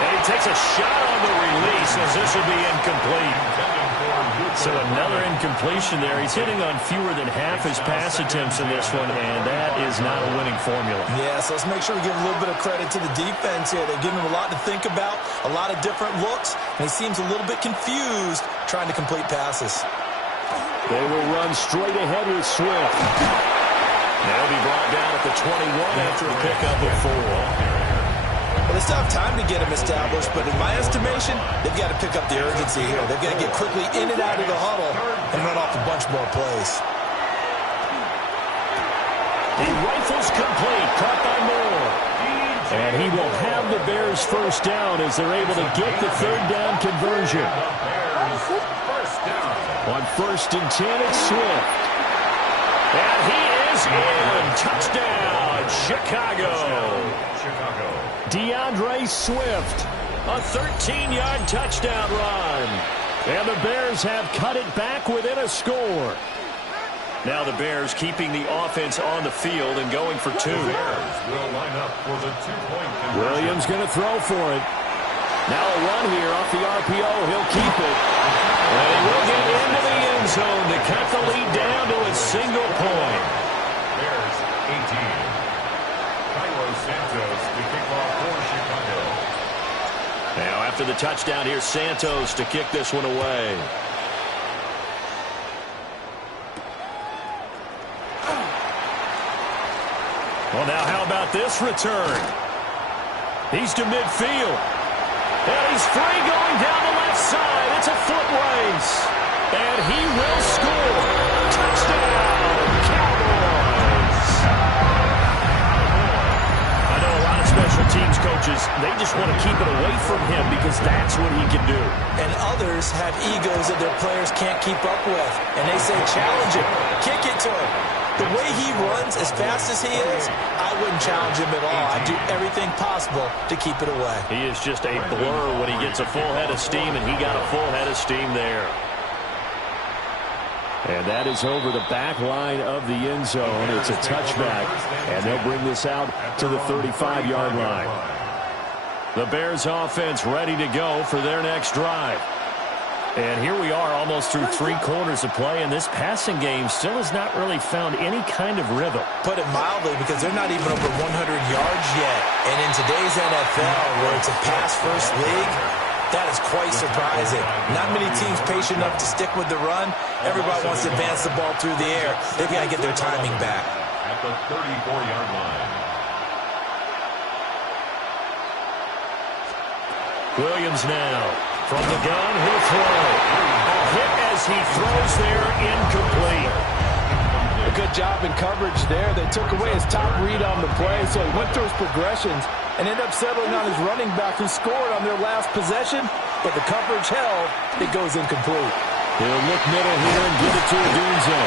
And he takes a shot on the release as this will be incomplete. So another incompletion there. He's hitting on fewer than half his pass attempts in this one, and that is not a winning formula. Yeah, so let's make sure we give a little bit of credit to the defense here. They're giving him a lot to think about, a lot of different looks, and he seems a little bit confused trying to complete passes. They will run straight ahead with Swift. They'll be brought down at the 21 after a pickup of 4. Well, they still have time to get him established, but in my estimation, they've got to pick up the urgency here. They've got to get quickly in and out of the huddle and run off a bunch more plays. He rifles complete, caught by Moore. And he will have the Bears first down as they're able to get the third down conversion. On first and 10, it's Swift. And he is in. Touchdown, Chicago. DeAndre Swift, a 13-yard touchdown run. And the Bears have cut it back within a score. Now the Bears keeping the offense on the field and going for 2. Williams going to throw for it. Now a run here off the RPO. He'll keep it. And he will get into the end zone to cut the lead down to a single point. Bears 18. Santos to kick off for Chicago. Now after the touchdown, here's Santos to kick this one away. Well, now how about this return? He's to midfield. And he's free going down the left side. It's a foot race. And he will score. Touchdown, Cowboys. I know a lot of special teams coaches, they just want to keep it away from him because that's what he can do. And others have egos that their players can't keep up with. And they say, challenge him, kick it to him. The way he runs as fast as he is, I wouldn't challenge him at all. I'd do everything possible to keep it away. He is just a blur when he gets a full head of steam, and he got a full head of steam there. And that is over the back line of the end zone. It's a touchback, and they'll bring this out to the 35-yard line. The Bears offense ready to go for their next drive. And here we are almost through 3 quarters of play, and this passing game still has not really found any kind of rhythm. Put it mildly, because they're not even over 100 yards yet. And in today's NFL, where it's a pass-first league, that is quite surprising. Not many teams patient enough to stick with the run. Everybody wants to advance the ball through the air. They've got to get their timing back. At the 34-yard line. Williams now. From the gun, he'll throw. A hit as he throws there, incomplete. A good job in coverage there. They took away his top read on the play, so he went through his progressions and ended up settling on his running back who scored on their last possession, but the coverage held. It goes incomplete. He'll look middle here and give it to Odunze.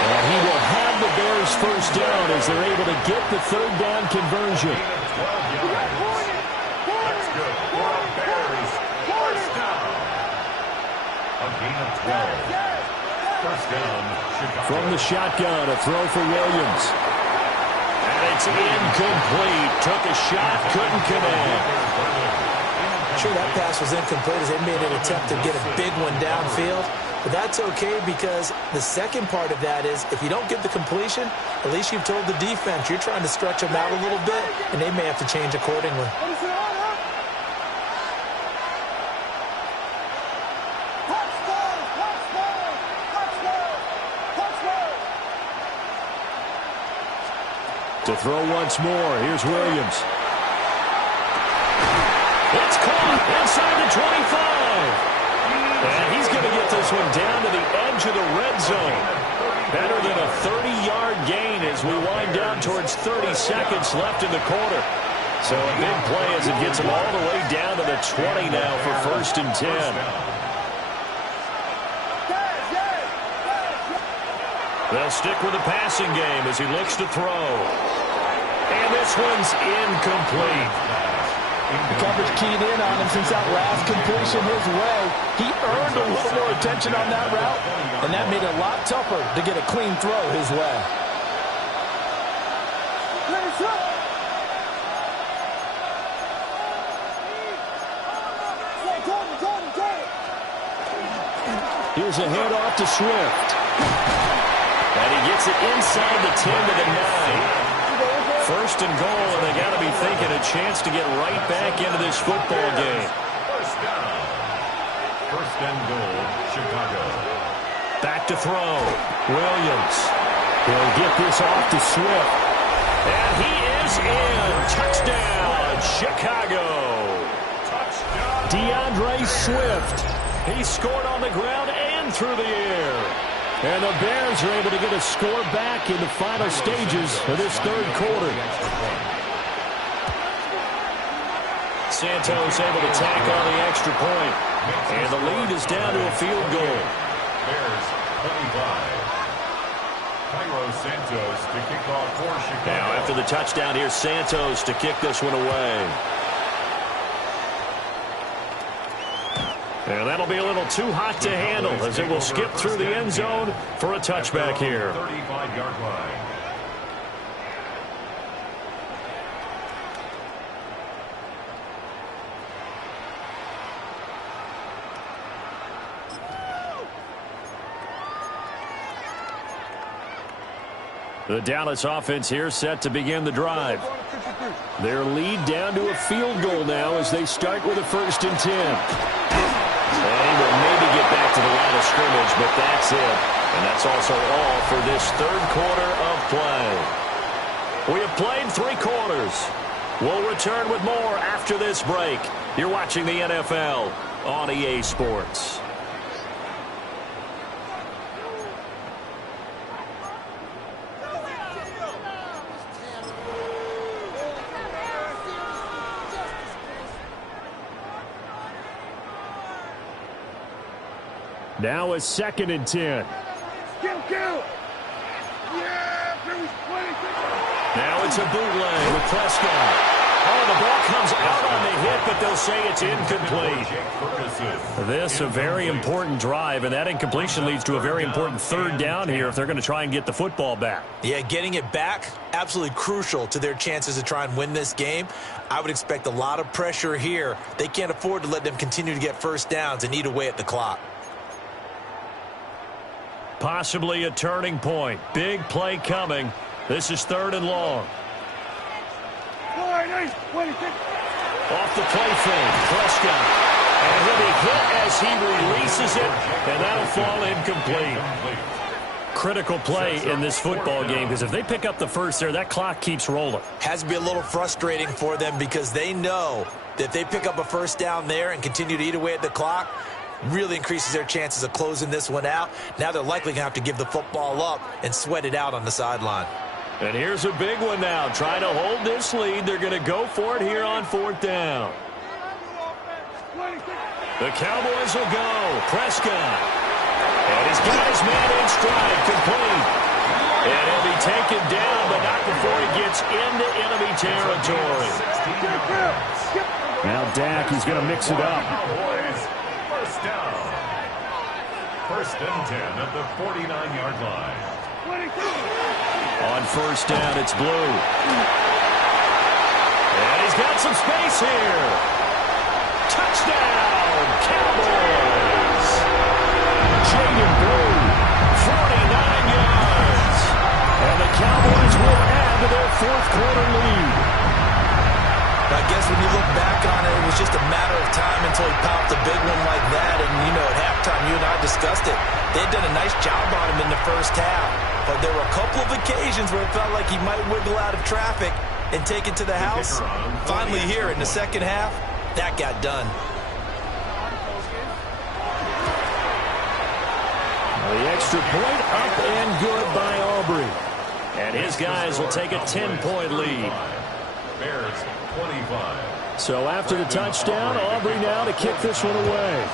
And he will have the Bears first down as they're able to get the third down conversion. That's good for a Bears first down. A gain of 12. First down, Chicago. From the shotgun, a throw for Williams. And it's incomplete. Took a shot, couldn't connect. Sure, that pass was incomplete as they made an attempt to get a big one downfield. But that's okay, because the second part of that is if you don't get the completion, at least you've told the defense you're trying to stretch them out a little bit, and they may have to change accordingly. To throw once more, here's Williams. It's caught inside the 25. And he's going to get this one down to the edge of the red zone. Better than a 30-yard gain as we wind down towards 30 seconds left in the quarter. So a big play as it gets him all the way down to the 20 now for 1st and 10. They'll stick with the passing game as he looks to throw. And this one's incomplete. The coverage keyed in on him since that last completion his way. He earned a little more attention on that route, and that made it a lot tougher to get a clean throw his way. Here's a handoff to Swift. And he gets it inside the 10 to the 9. 1st and goal, and they got to be thinking a chance to get right back into this football game. 1st down. 1st and goal, Chicago. Back to throw. Williams. He'll get this off to Swift. And he is in. Touchdown, Chicago. Touchdown. DeAndre Swift. He scored on the ground and through the air. And the Bears are able to get a score back in the final stages of this 3rd quarter. Santos able to tack on the extra point. And the lead is down to a field goal. Bears 25. Cairo Santos to kick off for Chicago. Now after the touchdown, here's Santos to kick this one away. And that'll be a little too hot to handle as it will skip through the end zone for a touchback here. 35-yard line. The Dallas offense here set to begin the drive. Their lead down to a field goal now as they start with a 1st and 10. And he will maybe get back to the line of scrimmage, but that's it. And that's also all for this 3rd quarter of play. We have played 3 quarters. We'll return with more after this break. You're watching the NFL on EA Sports. Now a 2nd and 10. Now it's a bootleg with Prescott. Oh, the ball comes out on the hit, but they'll say it's incomplete. This a very important drive, and that incompletion leads to a very important 3rd down here if they're going to try and get the football back. Yeah, getting it back, absolutely crucial to their chances to try and win this game. I would expect a lot of pressure here. They can't afford to let them continue to get 1st downs and eat away at the clock. Possibly a turning point. Big play coming. This is 3rd and long. Off the play fake, Prescott. And he'll be hit as he releases it, and that'll fall incomplete. Critical play in this football game, because if they pick up the 1st there, that clock keeps rolling. Has to be a little frustrating for them because they know that if they pick up a 1st down there and continue to eat away at the clock, really increases their chances of closing this one out. Now they're likely going to have to give the football up and sweat it out on the sideline. And here's a big one now. Trying to hold this lead. They're going to go for it here on 4th down. The Cowboys will go. Prescott. And he's got his man in stride. Complete. And he'll be taken down, but not before he gets into enemy territory. Now Dak, he's going to mix it up. 1st down. 1st and 10 at the 49-yard line. On 1st down, it's Blue. And he's got some space here. Touchdown, Cowboys. Jaden Blue, 49 yards. And the Cowboys will add to their 4th quarter lead. I guess when you look back on it, it was just a matter of time until he popped a big one like that. And, you know, at halftime, you and I discussed it. They had done a nice job on him in the 1st half. but there were a couple of occasions where it felt like he might wiggle out of traffic and take it to the house. Finally here in the second half, that got done. The extra point up and good by Aubrey. And his guys will take a 10-point lead. Bears 25. So after the touchdown, Aubrey now to kick this one away.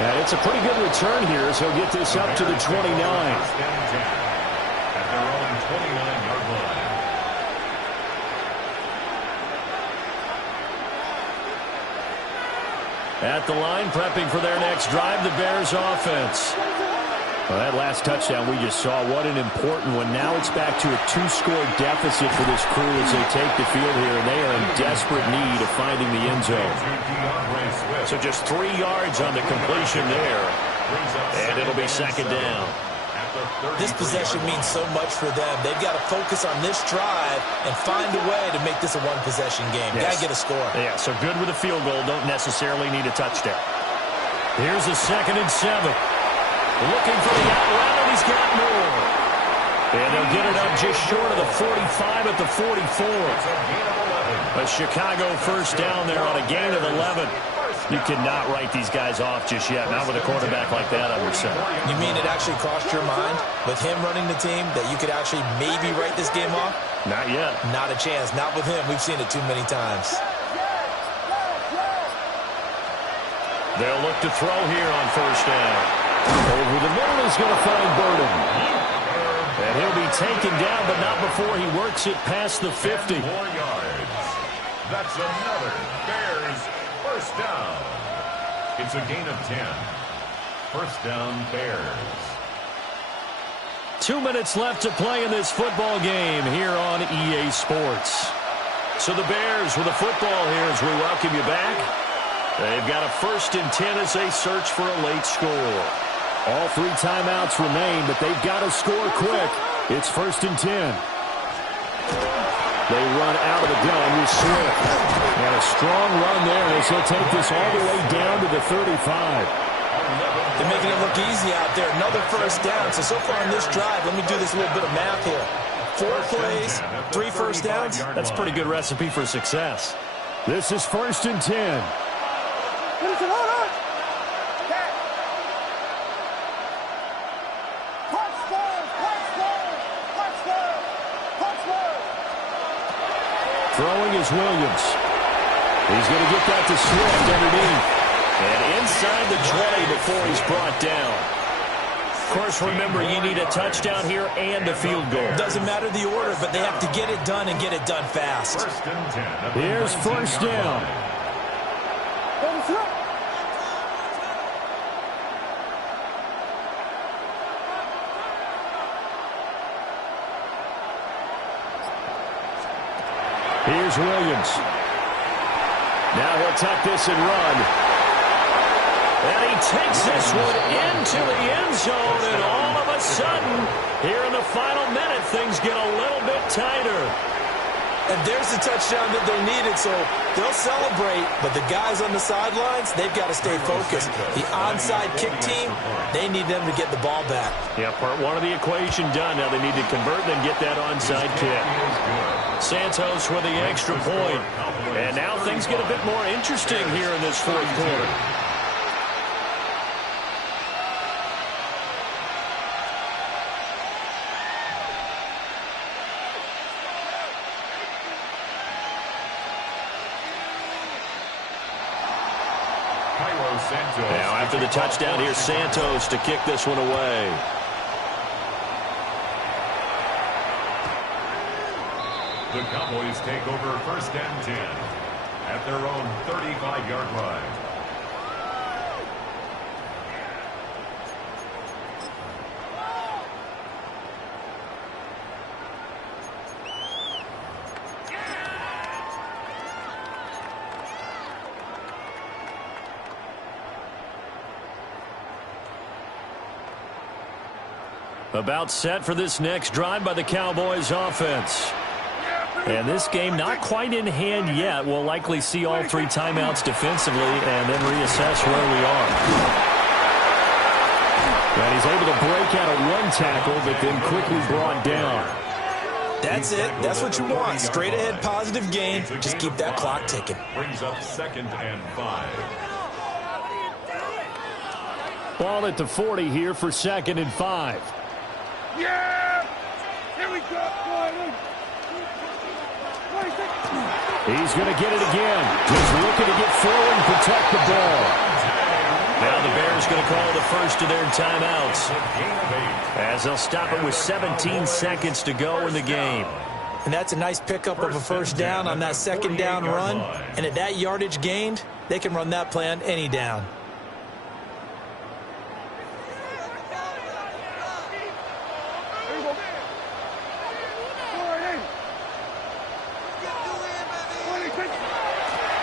And it's a pretty good return here as he'll get this up to the 29. At their own 29-yard line. At the line, prepping for their next drive, the Bears offense. Well, that last touchdown we just saw, what an important one. Now it's back to a 2-score deficit for this crew as they take the field here, and they are in desperate need of finding the end zone. So just 3 yards on the completion there, and it'll be second down. This possession means so much for them. They've got to focus on this drive and find a way to make this a one-possession game. Yes. Got to get a score. Yeah, so good with a field goal. Don't necessarily need a touchdown. Here's a 2nd and 7. Looking for the out route, and he's got more. And they'll get it up just short of the 45 at the 44. A Chicago first down there on a gain of 11. You cannot write these guys off just yet, not with a quarterback like that under center. You mean it actually crossed your mind with him running the team that you could actually maybe write this game off? Not yet. Not a chance. Not with him. We've seen it too many times. They'll look to throw here on first down. Over the middle is going to find Burden. And he'll be taken down, but not before he works it past the 50. 10 more yards. That's another Bears first down. It's a gain of 10. First down, Bears. 2 minutes left to play in this football game here on EA Sports. So the Bears with a football here as we welcome you back. They've got a 1st and 10 as they search for a late score. All 3 timeouts remain, but they've got to score quick. It's 1st and 10. They run out of the gun with Swift. And a strong run there as he'll take this all the way down to the 35. They're making it look easy out there. Another first down. So far in this drive, let me do this little bit of math here. 4 plays, 3 first downs. That's a pretty good recipe for success. This is 1st and 10. Throwing is Williams. He's going to get that to Swift underneath. And inside the 20 before he's brought down. Of course, remember, you need a touchdown here and a field goal. Doesn't matter the order, but they have to get it done and get it done fast. Here's first down. Here's Williams. Now he'll tuck this and run. And he takes this one into the end zone, and all of a sudden, here in the final minute, things get a little bit tighter. And there's the touchdown that they needed, so they'll celebrate, but the guys on the sidelines, they've got to stay focused. The onside kick team, they need them to get the ball back. Yeah, part 1 of the equation done. Now they need to convert and get that onside kick. Santos with the extra point. And now things get a bit more interesting here in this 4th quarter. Now after the touchdown, here's Santos to kick this one away. The Cowboys take over 1st and 10 at their own 35-yard line. About set for this next drive by the Cowboys offense. And this game not quite in hand yet. We'll likely see all 3 timeouts defensively and then reassess where we are. And he's able to break out of 1 tackle, but then quickly brought down. That's it. That's what you want. Straight ahead positive gain. Just keep that clock ticking. Brings up 2nd and 5. Ball at the 40 here for 2nd and 5. Yeah! Here we go! He's going to get it again. Just looking to get forward and protect the ball. Now the Bears going to call the first of their timeouts, as they'll stop it with 17 seconds to go in the game. And that's a nice pickup of a first down on that 2nd down run. And at that yardage gained, they can run that play on any down.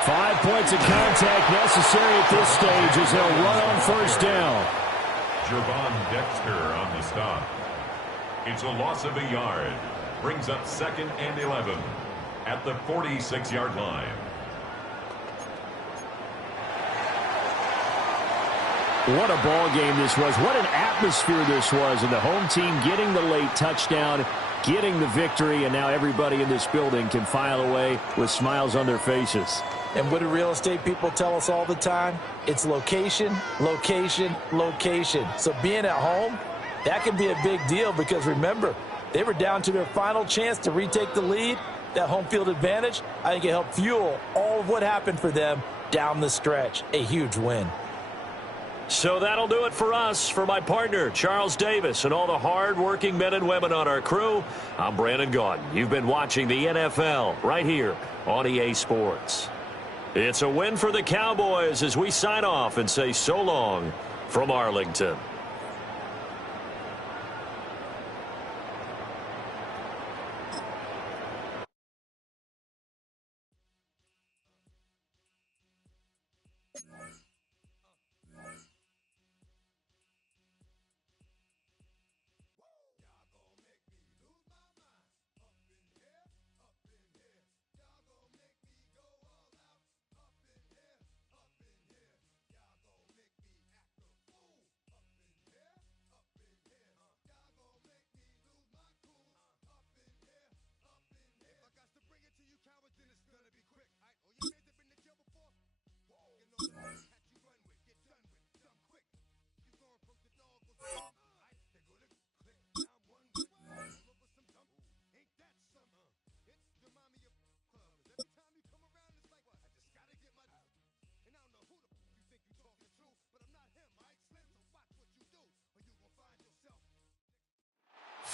Five points of contact necessary at this stage as they'll run on first down. Javon Dexter on the stop. It's a loss of a yard. Brings up 2nd and 11 at the 46-yard line. What a ball game this was. What an atmosphere this was. And the home team getting the late touchdown, getting the victory, and now everybody in this building can file away with smiles on their faces. And what do real estate people tell us all the time? It's location, location, location. So being at home, that can be a big deal because remember, they were down to their final chance to retake the lead. That home field advantage, I think it helped fuel all of what happened for them down the stretch. A huge win. So that'll do it for us. For my partner, Charles Davis, and all the hard-working men and women on our crew, I'm Brandon Gaudin. You've been watching the NFL right here on EA Sports. It's a win for the Cowboys as we sign off and say so long from Arlington.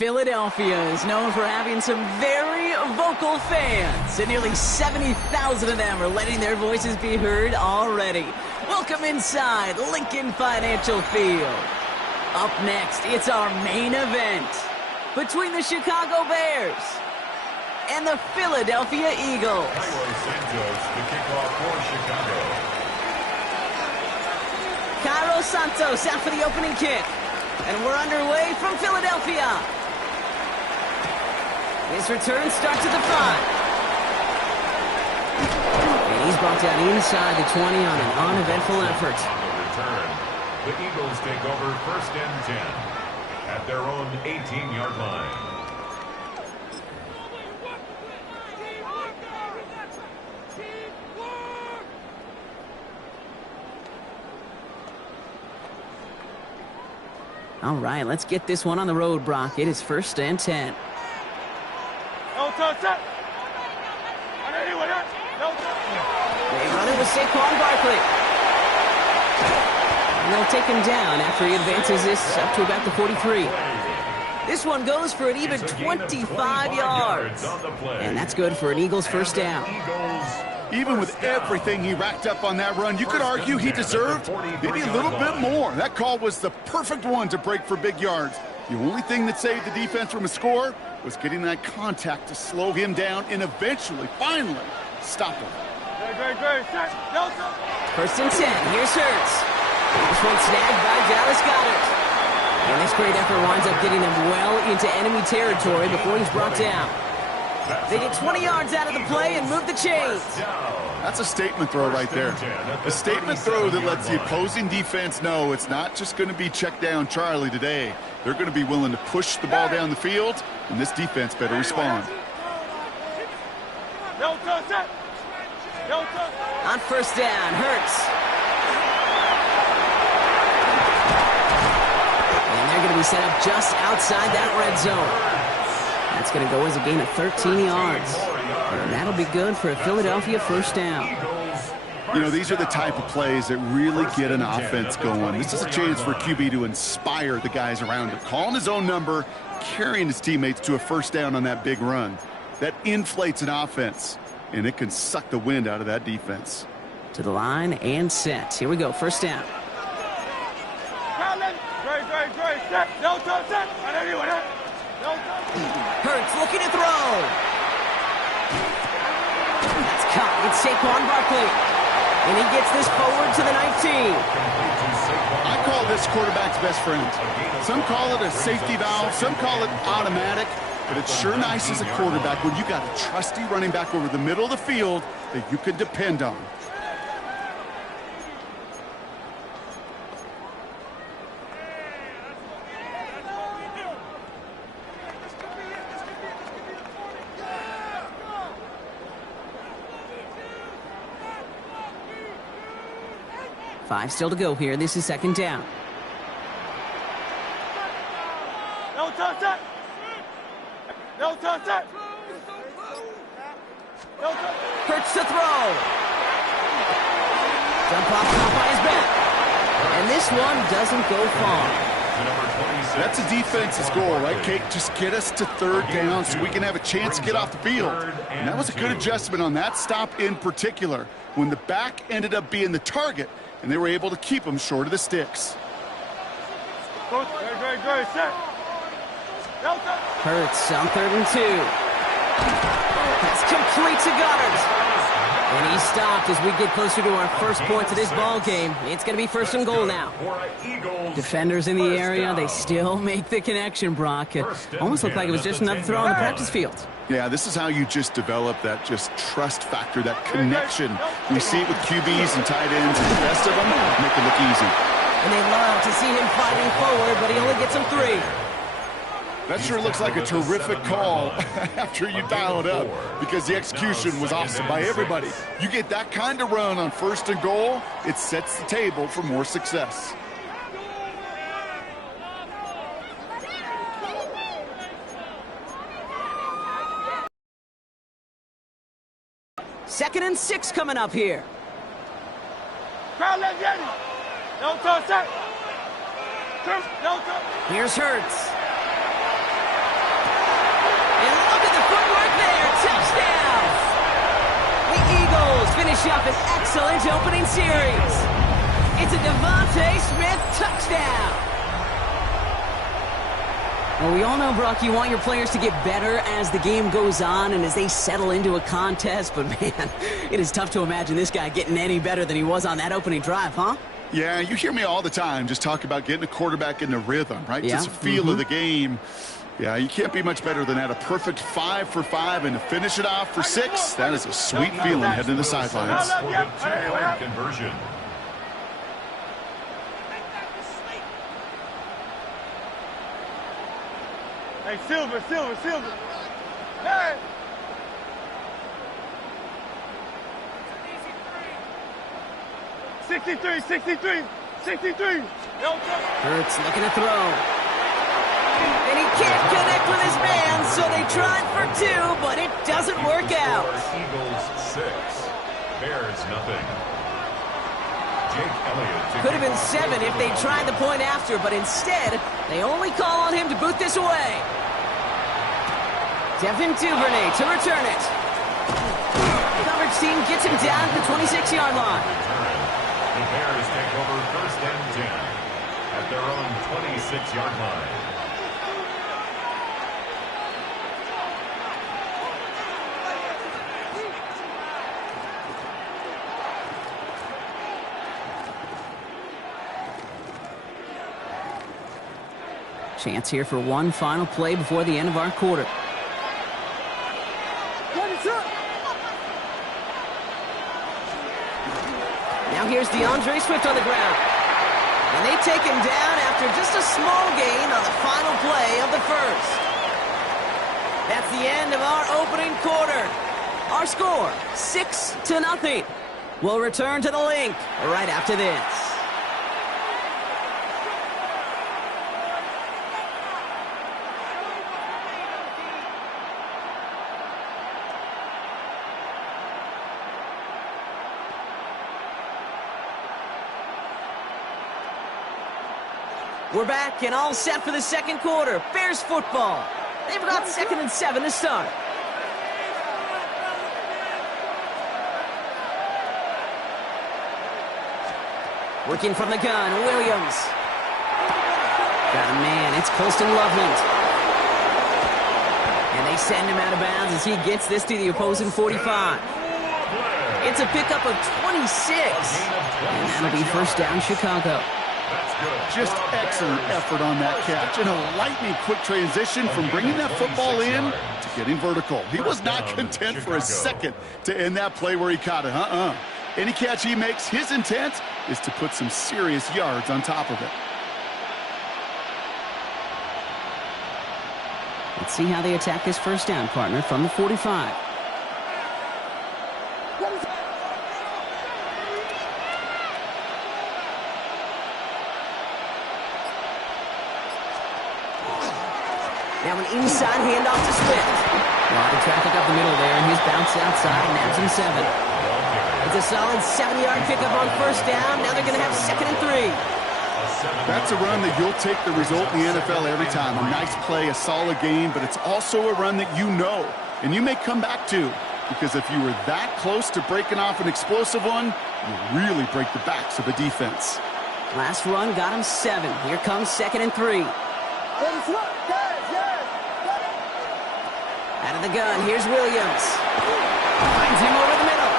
Philadelphia is known for having some very vocal fans, and nearly 70,000 of them are letting their voices be heard already. Welcome inside Lincoln Financial Field. Up next, it's our main event between the Chicago Bears and the Philadelphia Eagles. Cairo Santos, the kickoff for Chicago. Cairo Santos out for the opening kick, and we're underway from Philadelphia. His return starts at the 5. And he's brought down inside the 20 on an uneventful effort. On the return, the Eagles take over 1st and 10 at their own 18-yard line. All right, let's get this one on the road, Brock. It is 1st and 10. They run it with Saquon Barkley. And they'll take him down after he advances this up to about the 43. This one goes for an even 25 yards. And that's good for an Eagles first down. Even with everything he racked up on that run, you could argue he deserved maybe a little bit more. That call was the perfect one to break for big yards. The only thing that saved the defense from a score was getting that contact to slow him down and eventually, finally, stop him. First and 10. Here's Hurts. This one snagged by Dallas Goedert. And this great effort winds up getting them well into enemy territory before he's brought down. They get 20 yards out of the play and move the chains. That's a statement throw right there. A statement throw that lets the opposing defense know it's not just going to be check down Charlie today. They're going to be willing to push the ball down the field, and this defense better respond. On first down, Hurts. And they're going to be set up just outside that red zone. That's going to go as a gain of 13 yards. And that'll be good for a Philadelphia first down. You know, these are the type of plays that really get an offense going. This is a chance for QB to inspire the guys around him. Calling his own number, carrying his teammates to a first down on that big run. That inflates an offense, and it can suck the wind out of that defense. To the line and set. Here we go, first down. Hurts looking to throw. That's caught. It's Saquon Barkley. And he gets this forward to the 19. I call this quarterback's best friend. Some call it a safety valve. Some call it automatic. But it's sure nice as a quarterback when you got a trusty running back over the middle of the field that you can depend on. Five still to go here. This is second down. No touch it. No touch it. No touch. Hurts to throw. Jump off top on his back. And this one doesn't go far. That's a defense's goal, right, Kate? Just get us to third down so we can have a chance to get off the field. And that was a good adjustment on that stop in particular, when the back ended up being the target, and they were able to keep him short of the sticks. Hurts on 3rd and 2. That's complete to Goddard. And he stopped as we get closer to our first points of this ball game. It's going to be 1st and goal now. Defenders in the area, they still make the connection, Brock. It almost looked like it was just another throw on the practice field. Yeah, this is how you just develop that just trust factor, that connection. We see it with QBs and tight ends, and the best of them make it look easy. And they love to see him fighting forward, but he only gets him 3. That sure looks like a terrific call after you dial it up, because the execution was awesome by everybody. You get that kind of run on 1st and goal, it sets the table for more success. Second and 6 coming up here. Here's Hurts. And look at the footwork there. Touchdown! The Eagles finish up an excellent opening series. It's a Devontae Smith touchdown. Well, we all know, Brock, you want your players to get better as the game goes on and as they settle into a contest. But, man, it is tough to imagine this guy getting any better than he was on that opening drive, huh? Yeah, you hear me all the time just talk about getting a quarterback in the rhythm, right? Yeah. Just a feel of the game. Yeah, you can't be much better than that. A perfect 5 for 5, and to finish it off for 6, that is a sweet feeling heading to the sidelines. Conversion. Hey, Silver. Hey! $63. Hurts looking to throw. And he can't connect with his man, so they tried for 2, but it doesn't work out. Eagles 6, Bears nothing. Jake Elliott. Could have been 7 if they tried the point after, but instead, they only call on him to boot this away. Devin Duvernay to return it. Coverage team gets him down at the 26-yard line. The Bears take over 1st and 10 at their own 26-yard line. Chance here for one final play before the end of our quarter. Here's DeAndre Swift on the ground. And they take him down after just a small gain on the final play of the first. That's the end of our opening quarter. Our score, 6-0. We'll return to the link right after this. We're back and all set for the second quarter. Bears football. They've got 2nd and 7 to start. Working from the gun, Williams. Got a man, it's Colston Loveland. And they send him out of bounds as he gets this to the opposing 45. It's a pickup of 26. And that'll be first down, Chicago. Just excellent effort on that catch and a lightning quick transition from bringing that football in to getting vertical. He was not content for a second to end that play where he caught it. Any catch he makes, his intent is to put some serious yards on top of it. Let's see how they attack this first down, partner, from the 45. Now an inside handoff to Swift. A lot of traffic up the middle there, and he's bounced outside, nabs him 7. It's a solid 7-yard pickup on first down. Now they're going to have 2nd and 3. That's a run that you'll take the result in the NFL every time. A nice play, a solid game, but it's also a run that you know, and you may come back to, because if you were that close to breaking off an explosive one, you really break the backs of a defense. Last run got him 7. Here comes 2nd and 3. Out of the gun, here's Williams. Finds him over the middle.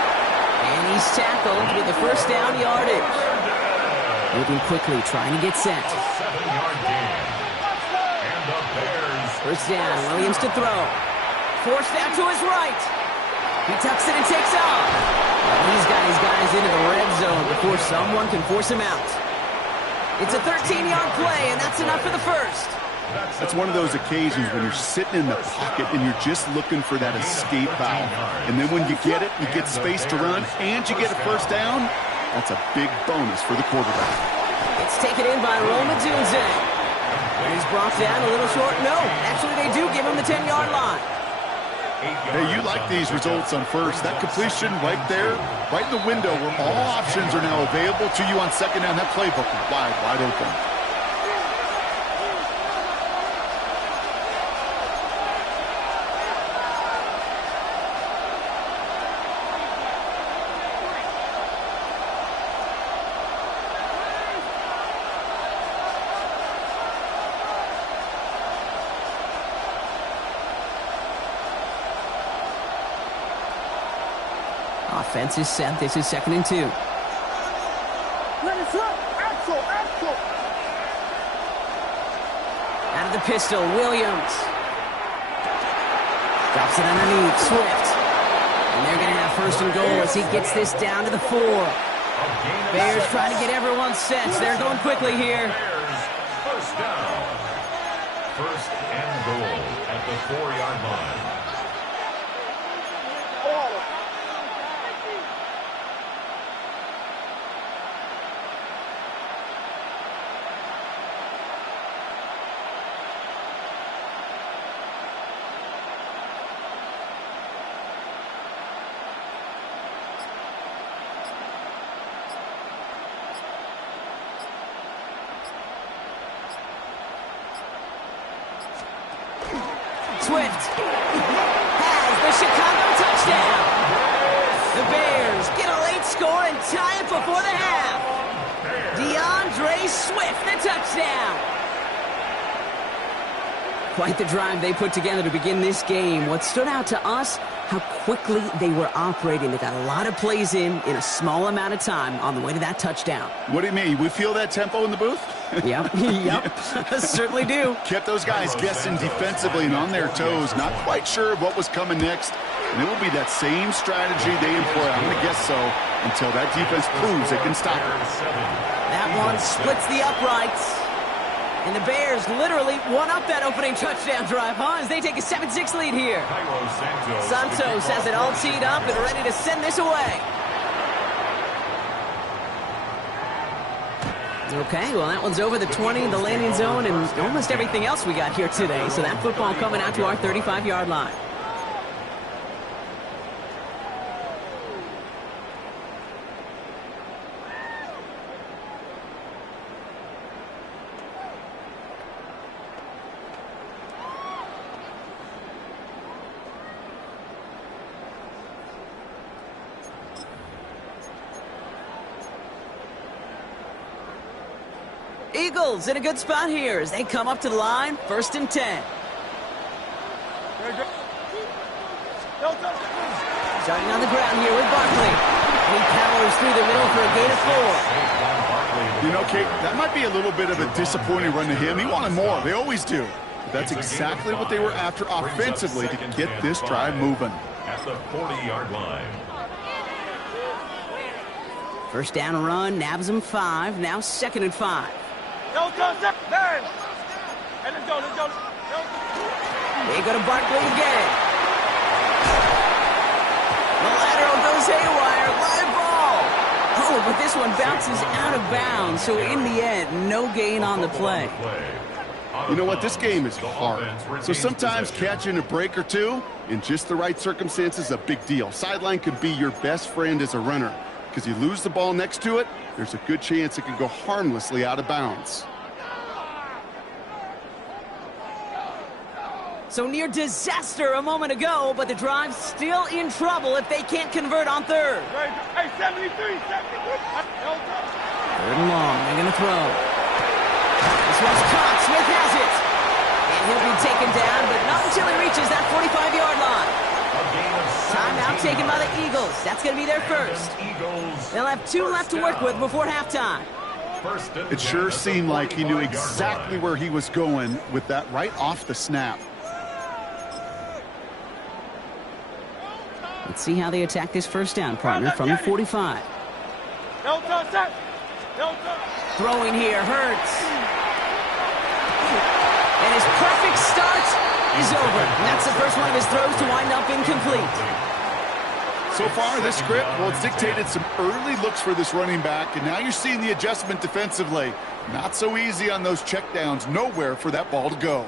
And he's tackled with the first down yardage. Moving quickly, trying to get set. First down, Williams to throw. Forced out to his right. He tucks it and takes off. He's got his guys into the red zone before someone can force him out. It's a 13-yard play, and that's enough for the first. That's one of those occasions when you're sitting in the pocket and you're just looking for that escape valve. And then when you get it, you get space to run, and you get a first down, that's a big bonus for the quarterback. It's taken in by Roma Dunze. And he's brought down a little short. No, actually they do give him the 10-yard line. Hey, you like these results on first. That completion right there, right in the window where all options are now available to you on second down. That playbook is wide open. Offense is set. This is 2nd and 2. Out of the pistol, Williams. Drops it underneath, Swift. And they're going to have 1st and goal as he gets this down to the 4. Bears trying to get everyone set. They're going quickly here. First down. 1st and goal at the 4-yard line. Swift has the Chicago touchdown. The Bears get a late score and tie it before the half. DeAndre Swift, the touchdown. Quite the drive they put together to begin this game. What stood out to us, how quickly they were operating. They got a lot of plays in a small amount of time on the way to that touchdown. What do you mean? We feel that tempo in the booth? Yep. Certainly do. Kept those guys guessing defensively and on their toes, not quite sure what was coming next. And it will be that same strategy they employ, I'm going to guess so, until that defense proves they can stop it. That one splits the uprights. And the Bears literally won up that opening touchdown drive, huh? As they take a 7-6 lead here. Santos has it all teed up and ready to send this away. Okay, well, that one's over the 20, the landing zone, and almost everything else we got here today. So that football coming out to our 35-yard line. Eagles in a good spot here as they come up to the line, 1st and 10. Starting on the ground here with Barkley. He powers through the middle for a gain of 4. You know, Kate, that might be a little bit of a disappointing run to him. He wanted more. They always do. But that's exactly what they were after offensively to get this drive moving. At the 40-yard line. First down run, nabs him 5. Now 2nd and 5. They go to Barkley again. The lateral goes haywire. Live ball. Oh, but this one bounces out of bounds. So in the end, no gain on the play. You know what? This game is hard. So sometimes catching a break or two in just the right circumstances is a big deal. Sideline could be your best friend as a runner. Because you lose the ball next to it, there's a good chance it can go harmlessly out of bounds. So near disaster a moment ago, but the drive's still in trouble if they can't convert on 3rd. Hey, 73, 73. 3rd and long, they're going to throw. This one's caught, Smith has it. And he'll be taken down, but not until he reaches that 45-yard line. Timeout taken by the Eagles. That's going to be their first. They'll have 2 left to work with before halftime. It sure seemed like he knew exactly where he was going with that right off the snap. Let's see how they attack this first down, partner, from the 45. Throwing here, Hurts. And his perfect start is over. And that's the first one of his throws to wind up incomplete. So far, this script, well, it's dictated some early looks for this running back, and now you're seeing the adjustment defensively. Not so easy on those checkdowns. Nowhere for that ball to go.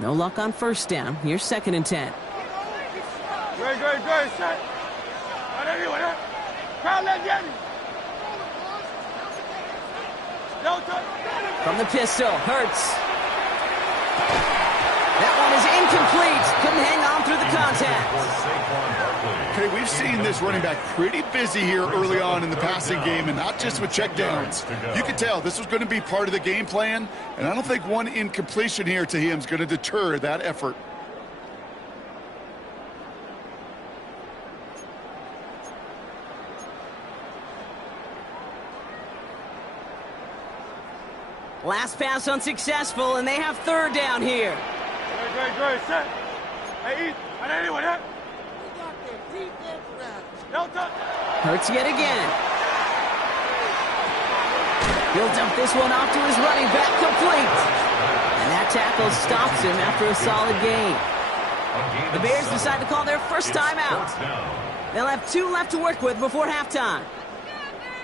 No luck on first down. Here's 2nd and 10. From the pistol, Hurts. That one is incomplete. Couldn't hang on through the contact. Okay, we've seen this running back pretty busy here early on in the passing game, and not just with checkdowns. You can tell this was going to be part of the game plan, and I don't think one incompletion here to him is going to deter that effort. Last pass unsuccessful, and they have 3rd down here. Hurts yet again. He'll dump this one off to his running back, complete. And that tackle stops him after a solid gain. The Bears decide to call their first timeout. They'll have 2 left to work with before halftime.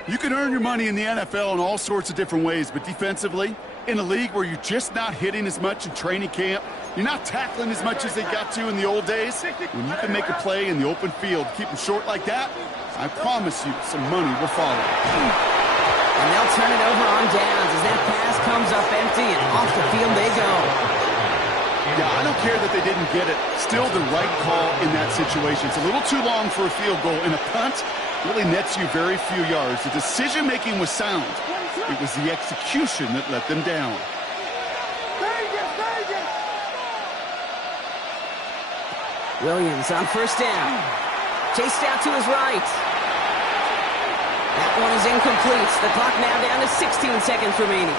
You can earn your money in the NFL in all sorts of different ways, but defensively, in a league where you're just not hitting as much in training camp, you're not tackling as much as they got to in the old days, when you can make a play in the open field, keep them short like that, I promise you some money will follow. And they'll turn it over on downs as that pass comes up empty and off the field they go. Yeah, I don't care that they didn't get it. Still the right call in that situation. It's a little too long for a field goal, and a punt really nets you very few yards. The decision-making was sound. It was the execution that let them down. Williams on first down. Chased out to his right. That one is incomplete. The clock now down to 16 seconds remaining.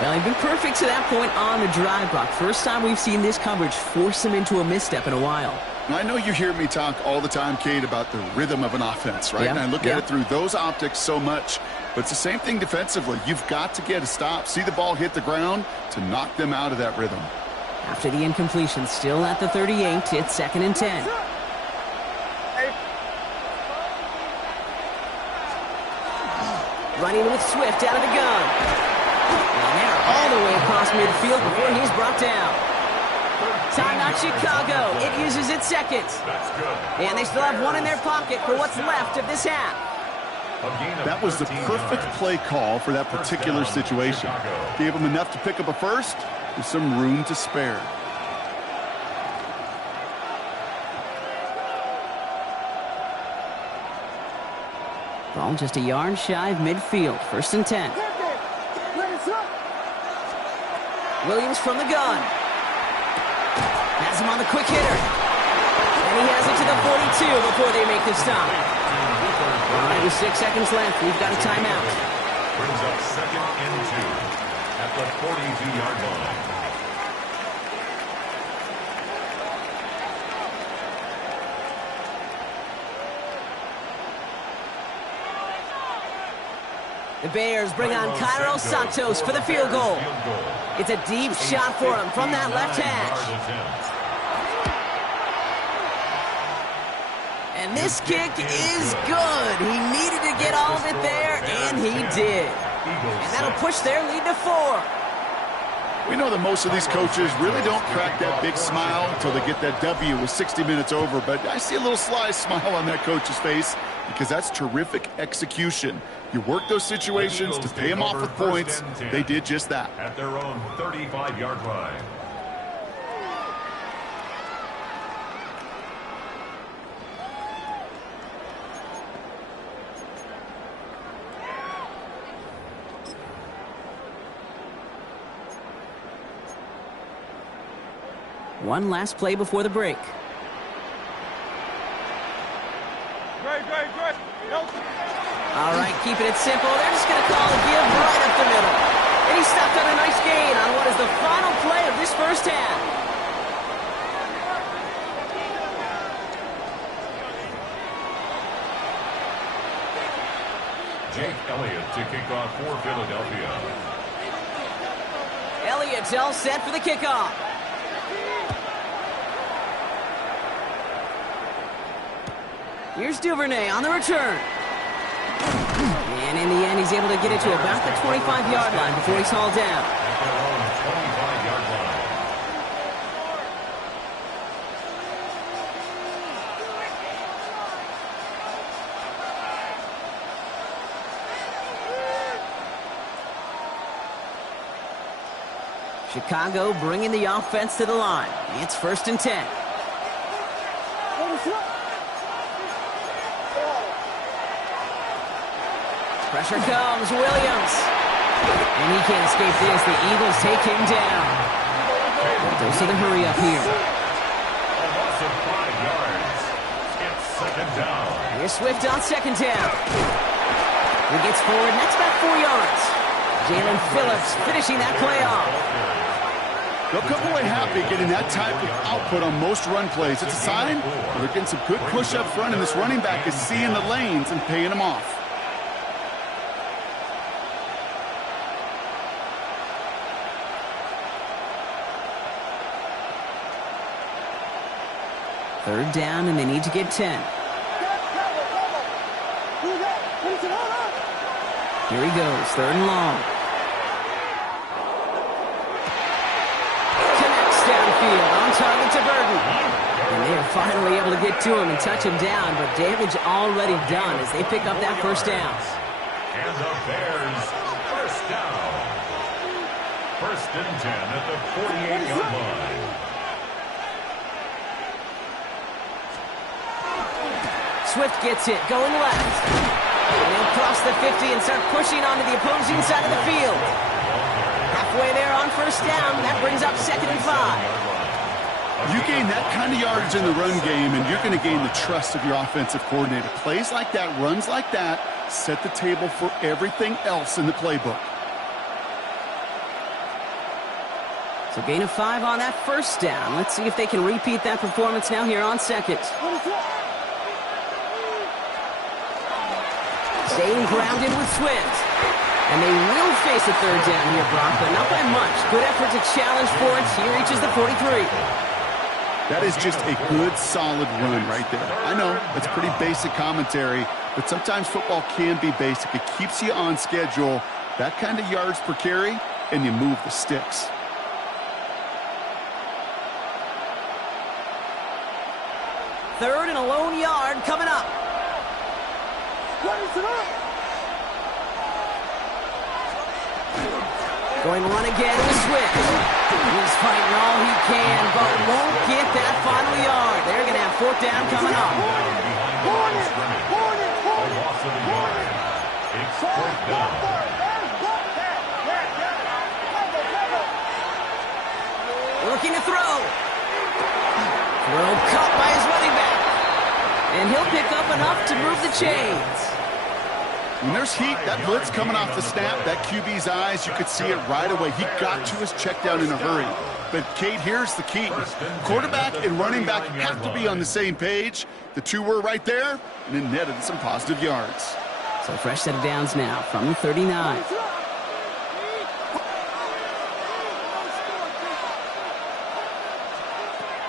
Well, he's been perfect to that point on the drive block. First time we've seen this coverage force him into a misstep in a while. I know you hear me talk all the time, Kate, about the rhythm of an offense, right? Yeah, And I look at it through those optics so much. But it's the same thing defensively. You've got to get a stop, see the ball hit the ground to knock them out of that rhythm. After the incompletion, still at the 38, it's 2nd and 10. Running with Swift out of the gun. And they're all the way across midfield before he's brought down. Timeout Chicago. It uses its seconds. And they still have one in their pocket for what's left of this half. That was the perfect play call for that particular situation. Gave them enough to pick up a first with some room to spare. Ball just a yard shy of midfield. 1st and 10. Williams from the gun. Has him on the quick hitter. And he has it to the 42 before they make the stop. All right, with 6 seconds left, we've got a timeout. Brings up 2nd and 2 at the 42-yard line. The Bears bring on Cairo Santos for the field goal. It's a deep shot for him from that left hash. And this kick is good. He needed to get all of it there, and he did. And that'll push their lead to 4. We know that most of these coaches really don't crack that big smile until they get that W with 60 minutes over, but I see a little sly smile on that coach's face because that's terrific execution. You work those situations to pay them off with points. They did just that. At their own 35-yard line. One last play before the break. All right, keeping it simple. They're just going to call a give right up the middle. And he stopped on a nice gain on what is the final play of this first half. Jake Elliott to kick off for Philadelphia. Elliott's all set for the kickoff. Here's Duvernay on the return. And in the end, he's able to get it to about the 25-yard line before he's hauled down. At their own 25-yard line. Chicago bringing the offense to the line. It's 1st and 10. Pressure comes, Williams. And he can't escape this. The Eagles take him down. Goes to the hurry up here. A loss of 5 yards. It's 2nd down. Here's Swift on 2nd down. He gets forward, next back 4 yards. Jalen Phillips finishing that play off. They'll come away happy getting that type of output on most run plays. It's a sign that they're getting some good push up front, and this running back is seeing the lanes and paying them off. Third down, and they need to get 10. Here he goes, 3rd and long. Connects downfield, on target to Burton. And they are finally able to get to him and touch him down, but damage already done as they pick up that 1st down. And the Bears, 1st down. 1st and 10 at the 48-yard line. Swift gets it, going left. And they'll cross the 50 and start pushing onto the opposing side of the field. Halfway there on 1st down, that brings up 2nd and 5. You gain that kind of yardage in the run game, and you're going to gain the trust of your offensive coordinator. Plays like that, runs like that, set the table for everything else in the playbook. So gain of 5 on that first down. Let's see if they can repeat that performance now here on second. Staying grounded with Swift. And they will face a third down here, Brock, but not by much. Good effort to challenge for it. He reaches the 43. That is just a good, solid run right there. I know, it's pretty basic commentary, but sometimes football can be basic. It keeps you on schedule, that kind of yards per carry, and you move the sticks. Third and a lone yard coming up. Going to run again with Swift. He's fighting all he can, but won't get that final yard. They're going to have fourth down coming up. Looking to throw. Throw caught by his running back. And he'll pick up enough to move the chains. When there's heat, that blitz coming off the snap, that QB's eyes, you could see it right away. He got to his check down in a hurry. But, Kate, here's the key. Quarterback and running back have to be on the same page. The two were right there, and it netted some positive yards. So fresh set of downs now from the 39.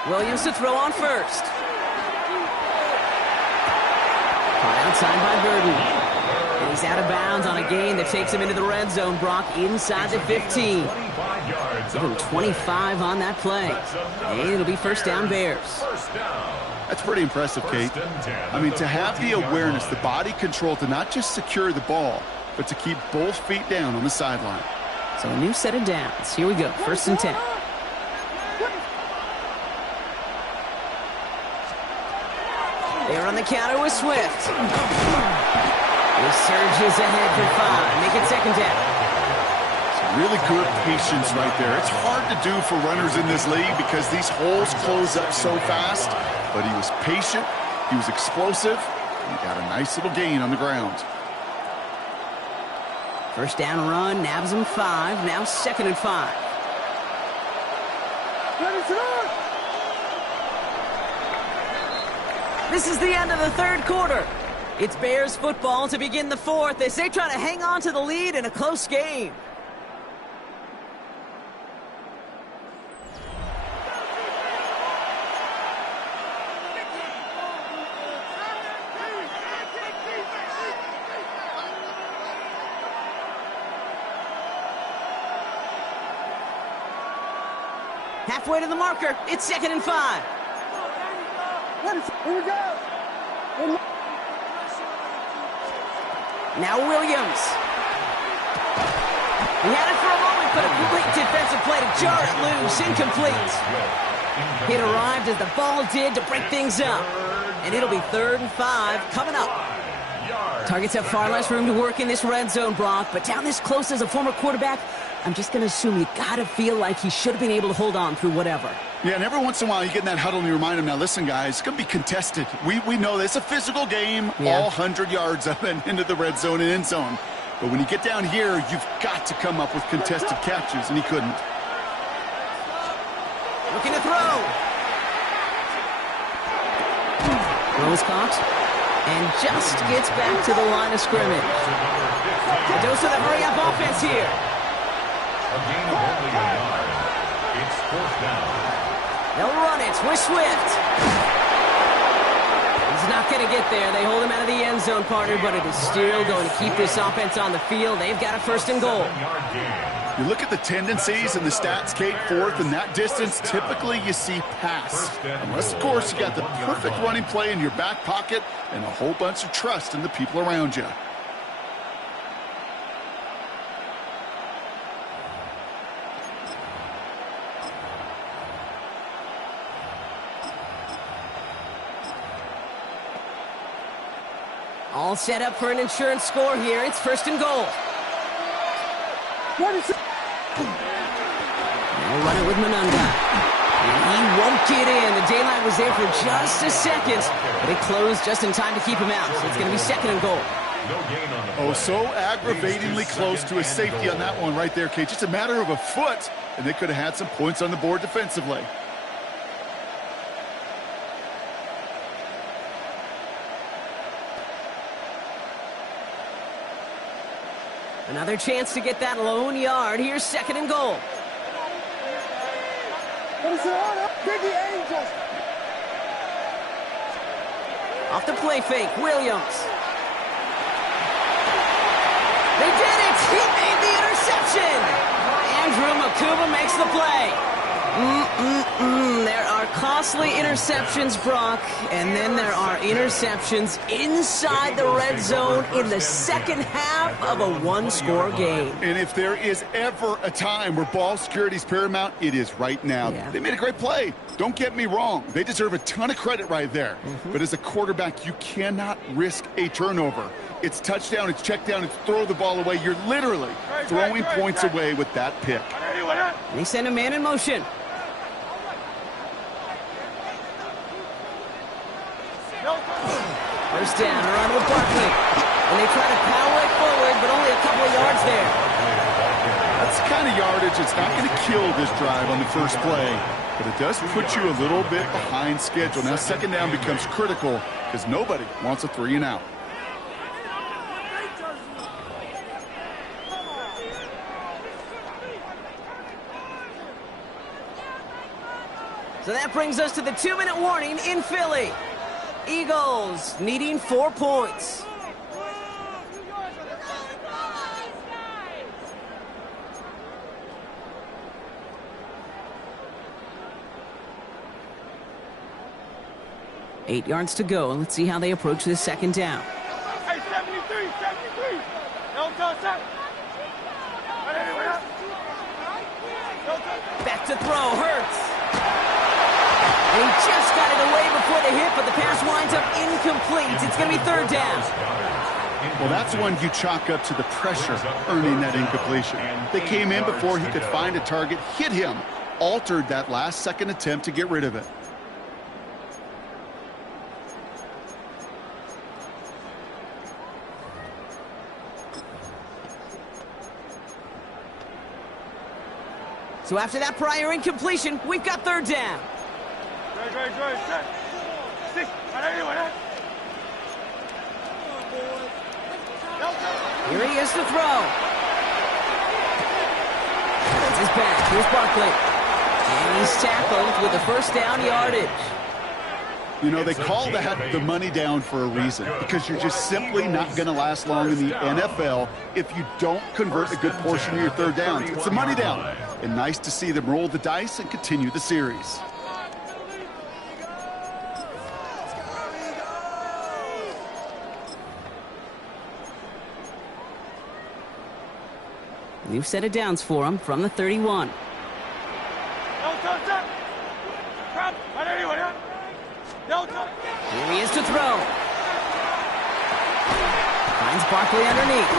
Williams to throw on first. Caught outside by Burden. And he's out of bounds on a gain that takes him into the red zone, Brock, inside the 15. Give him 25 on that play. And it'll be first down Bears. That's pretty impressive, Kate. I mean, to have the awareness, the body control to not just secure the ball, but to keep both feet down on the sideline. So a new set of downs. Here we go, first and 10. They're on the counter with Swift. He surges ahead for 5. Make it second down. Some really good patience right there. It's hard to do for runners in this league because these holes close up so fast. But he was patient, he was explosive, and he got a nice little gain on the ground. First down run, nabs him 5. Now second and 5. This is the end of the third quarter. It's Bears football to begin the fourth as they try to hang on to the lead in a close game. Halfway to the marker. It's second and 5. Here we go. Now Williams. He had it for a moment, but a complete defensive play to jar it loose. Incomplete. It arrived as the ball did to break things up. And it'll be third and 5 coming up. Targets have far less room to work in this red zone, Brock, but down this close as a former quarterback, I'm just going to assume you got to feel like he should have been able to hold on through whatever. Yeah, and every once in a while you get in that huddle and you remind him, now listen, guys, it's going to be contested. We know this. It's a physical game, all 100 yards up and into the red zone and end zone. But when you get down here, you've got to come up with contested catches, and he couldn't. Looking to throw. Throws caught, and just gets back to the line of scrimmage. A dose of the hurry-up offense here. A gain of only a yard. It's fourth down. They'll run it with Swift. He's not going to get there. They hold him out of the end zone, partner, but it is still going to keep this offense on the field. They've got a first and goal. You look at the tendencies and the stats, Kate, fourth and that distance, typically you see pass. Unless, of course, you got the perfect running play in your back pocket and a whole bunch of trust in the people around you. All set up for an insurance score here. It's first and goal. They'll run it with Manunga. And he won't get in. The daylight was there for just a second, but it closed just in time to keep him out. So it's going to be second and goal. No gain on the play. Oh, so aggravatingly close to a safety on that one right there, Kate. Just a matter of a foot, and they could have had some points on the board defensively. Another chance to get that lone yard. Here's 2nd and goal. Off the play fake, Williams. They did it! He made the interception! Andrew Makuba makes the play. There are costly interceptions, Brock, and then there are interceptions inside the red zone in the second half of a one-score game. And if there is ever a time where ball security is paramount, it is right now. Yeah. They made a great play. Don't get me wrong. They deserve a ton of credit right there. But as a quarterback, you cannot risk a turnover. It's touchdown, it's check down, it's throw the ball away. You're literally throwing points away with that pick. They send a man in motion. First down, around with Barkley. And they try to power it forward, but only a couple of yards there. That's the kind of yardage that's not going to kill this drive on the first play, but it does put you a little bit behind schedule. Now 2nd down becomes critical because nobody wants a 3 and out. So that brings us to the 2-minute warning in Philly. Eagles needing 4 points. Eight yards to go. Let's see how they approach this 2nd down. Hey, 73. Back to throw, Hurts. And he just got it away before the hit, but the pass winds up incomplete. It's going to be 3rd down. Well, that's one you chalk up to the pressure earning that incompletion. They came in before he could find a target, hit him, altered that last-second attempt to get rid of it. So after that prior incompletion, we've got 3rd down. Here he is to throw. That's his back. Here's Barkley. And he's tackled with the 1st down yardage. You know, they call that the money down for a reason, because you're just simply not going to last long in the NFL if you don't convert a good portion of your 3rd downs. It's a money down. And nice to see them roll the dice and continue the series. New set of downs for him from the 31. Here he is to throw. Finds Barkley underneath.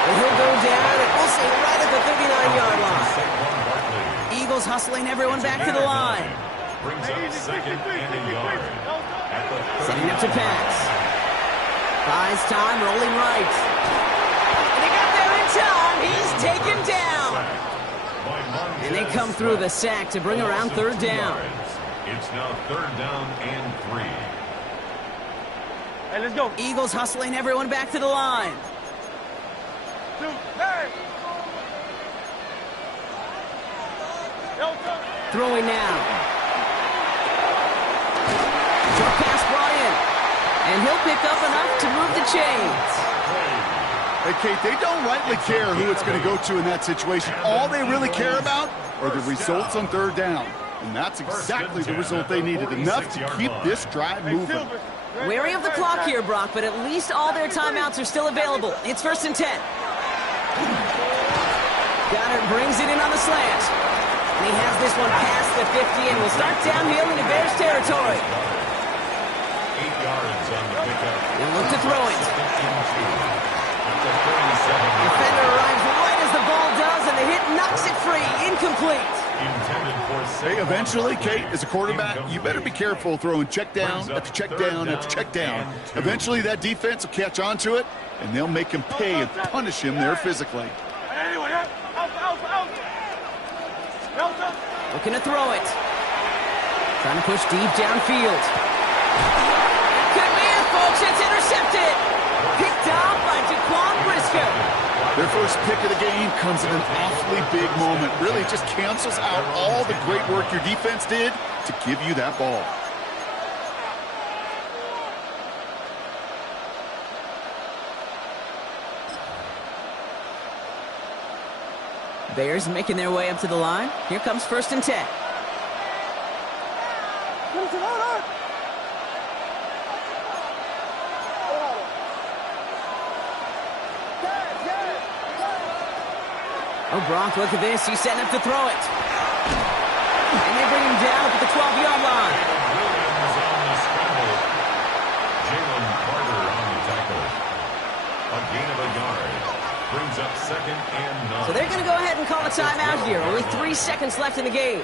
And he'll go down, and we'll say right at the 39-yard line. Eagles hustling everyone back to the line. Brings up 2nd and a yard. Setting up to pass. Buys time, rolling right. And they got there in time. He's taken down. And they come through the sack to bring around 3rd down. It's now 3rd down and 3. Hey, let's go. Eagles hustling everyone back to the line. Throwing now. Short pass brought in. And he'll pick up enough to move the chains. Hey, Kate, they don't rightly care who it's going to go to in that situation. All they really care about are the results on 3rd down. And that's exactly the result they needed, enough to keep this drive moving. Wary of the clock here, Brock, but at least all their timeouts are still available. It's 1st and 10. Goddard brings it in on the slant. And he has this one past the 50 and will start downhill into Bears territory. 8 yards on the pickup. They'll look to throw it. Defender arrives right as the ball does, and the hit knocks it free. Incomplete. Intended for Hey, eventually, Kate, as a quarterback, you better be careful throwing check down after check down after check down. Eventually, that defense will catch on to it, and they'll make him pay and punish him there physically. Looking to throw it. Trying to push deep downfield. Could be it, folks. It's intercepted. Picked off by Jaquan Brisker. Their first pick of the game comes in an awfully big moment. Really just cancels out all the great work your defense did to give you that ball. Bears making their way up to the line. Here comes 1st and 10. Oh, Gronk, look at this. He's setting up to throw it. And they bring him down up at the 12-yard line. Williams on the scramble. Jalen Carter on the tackle. A gain of a yard. Brings up 2nd and 9. So they're going to go ahead and call a timeout here. Only 3 seconds left in the game.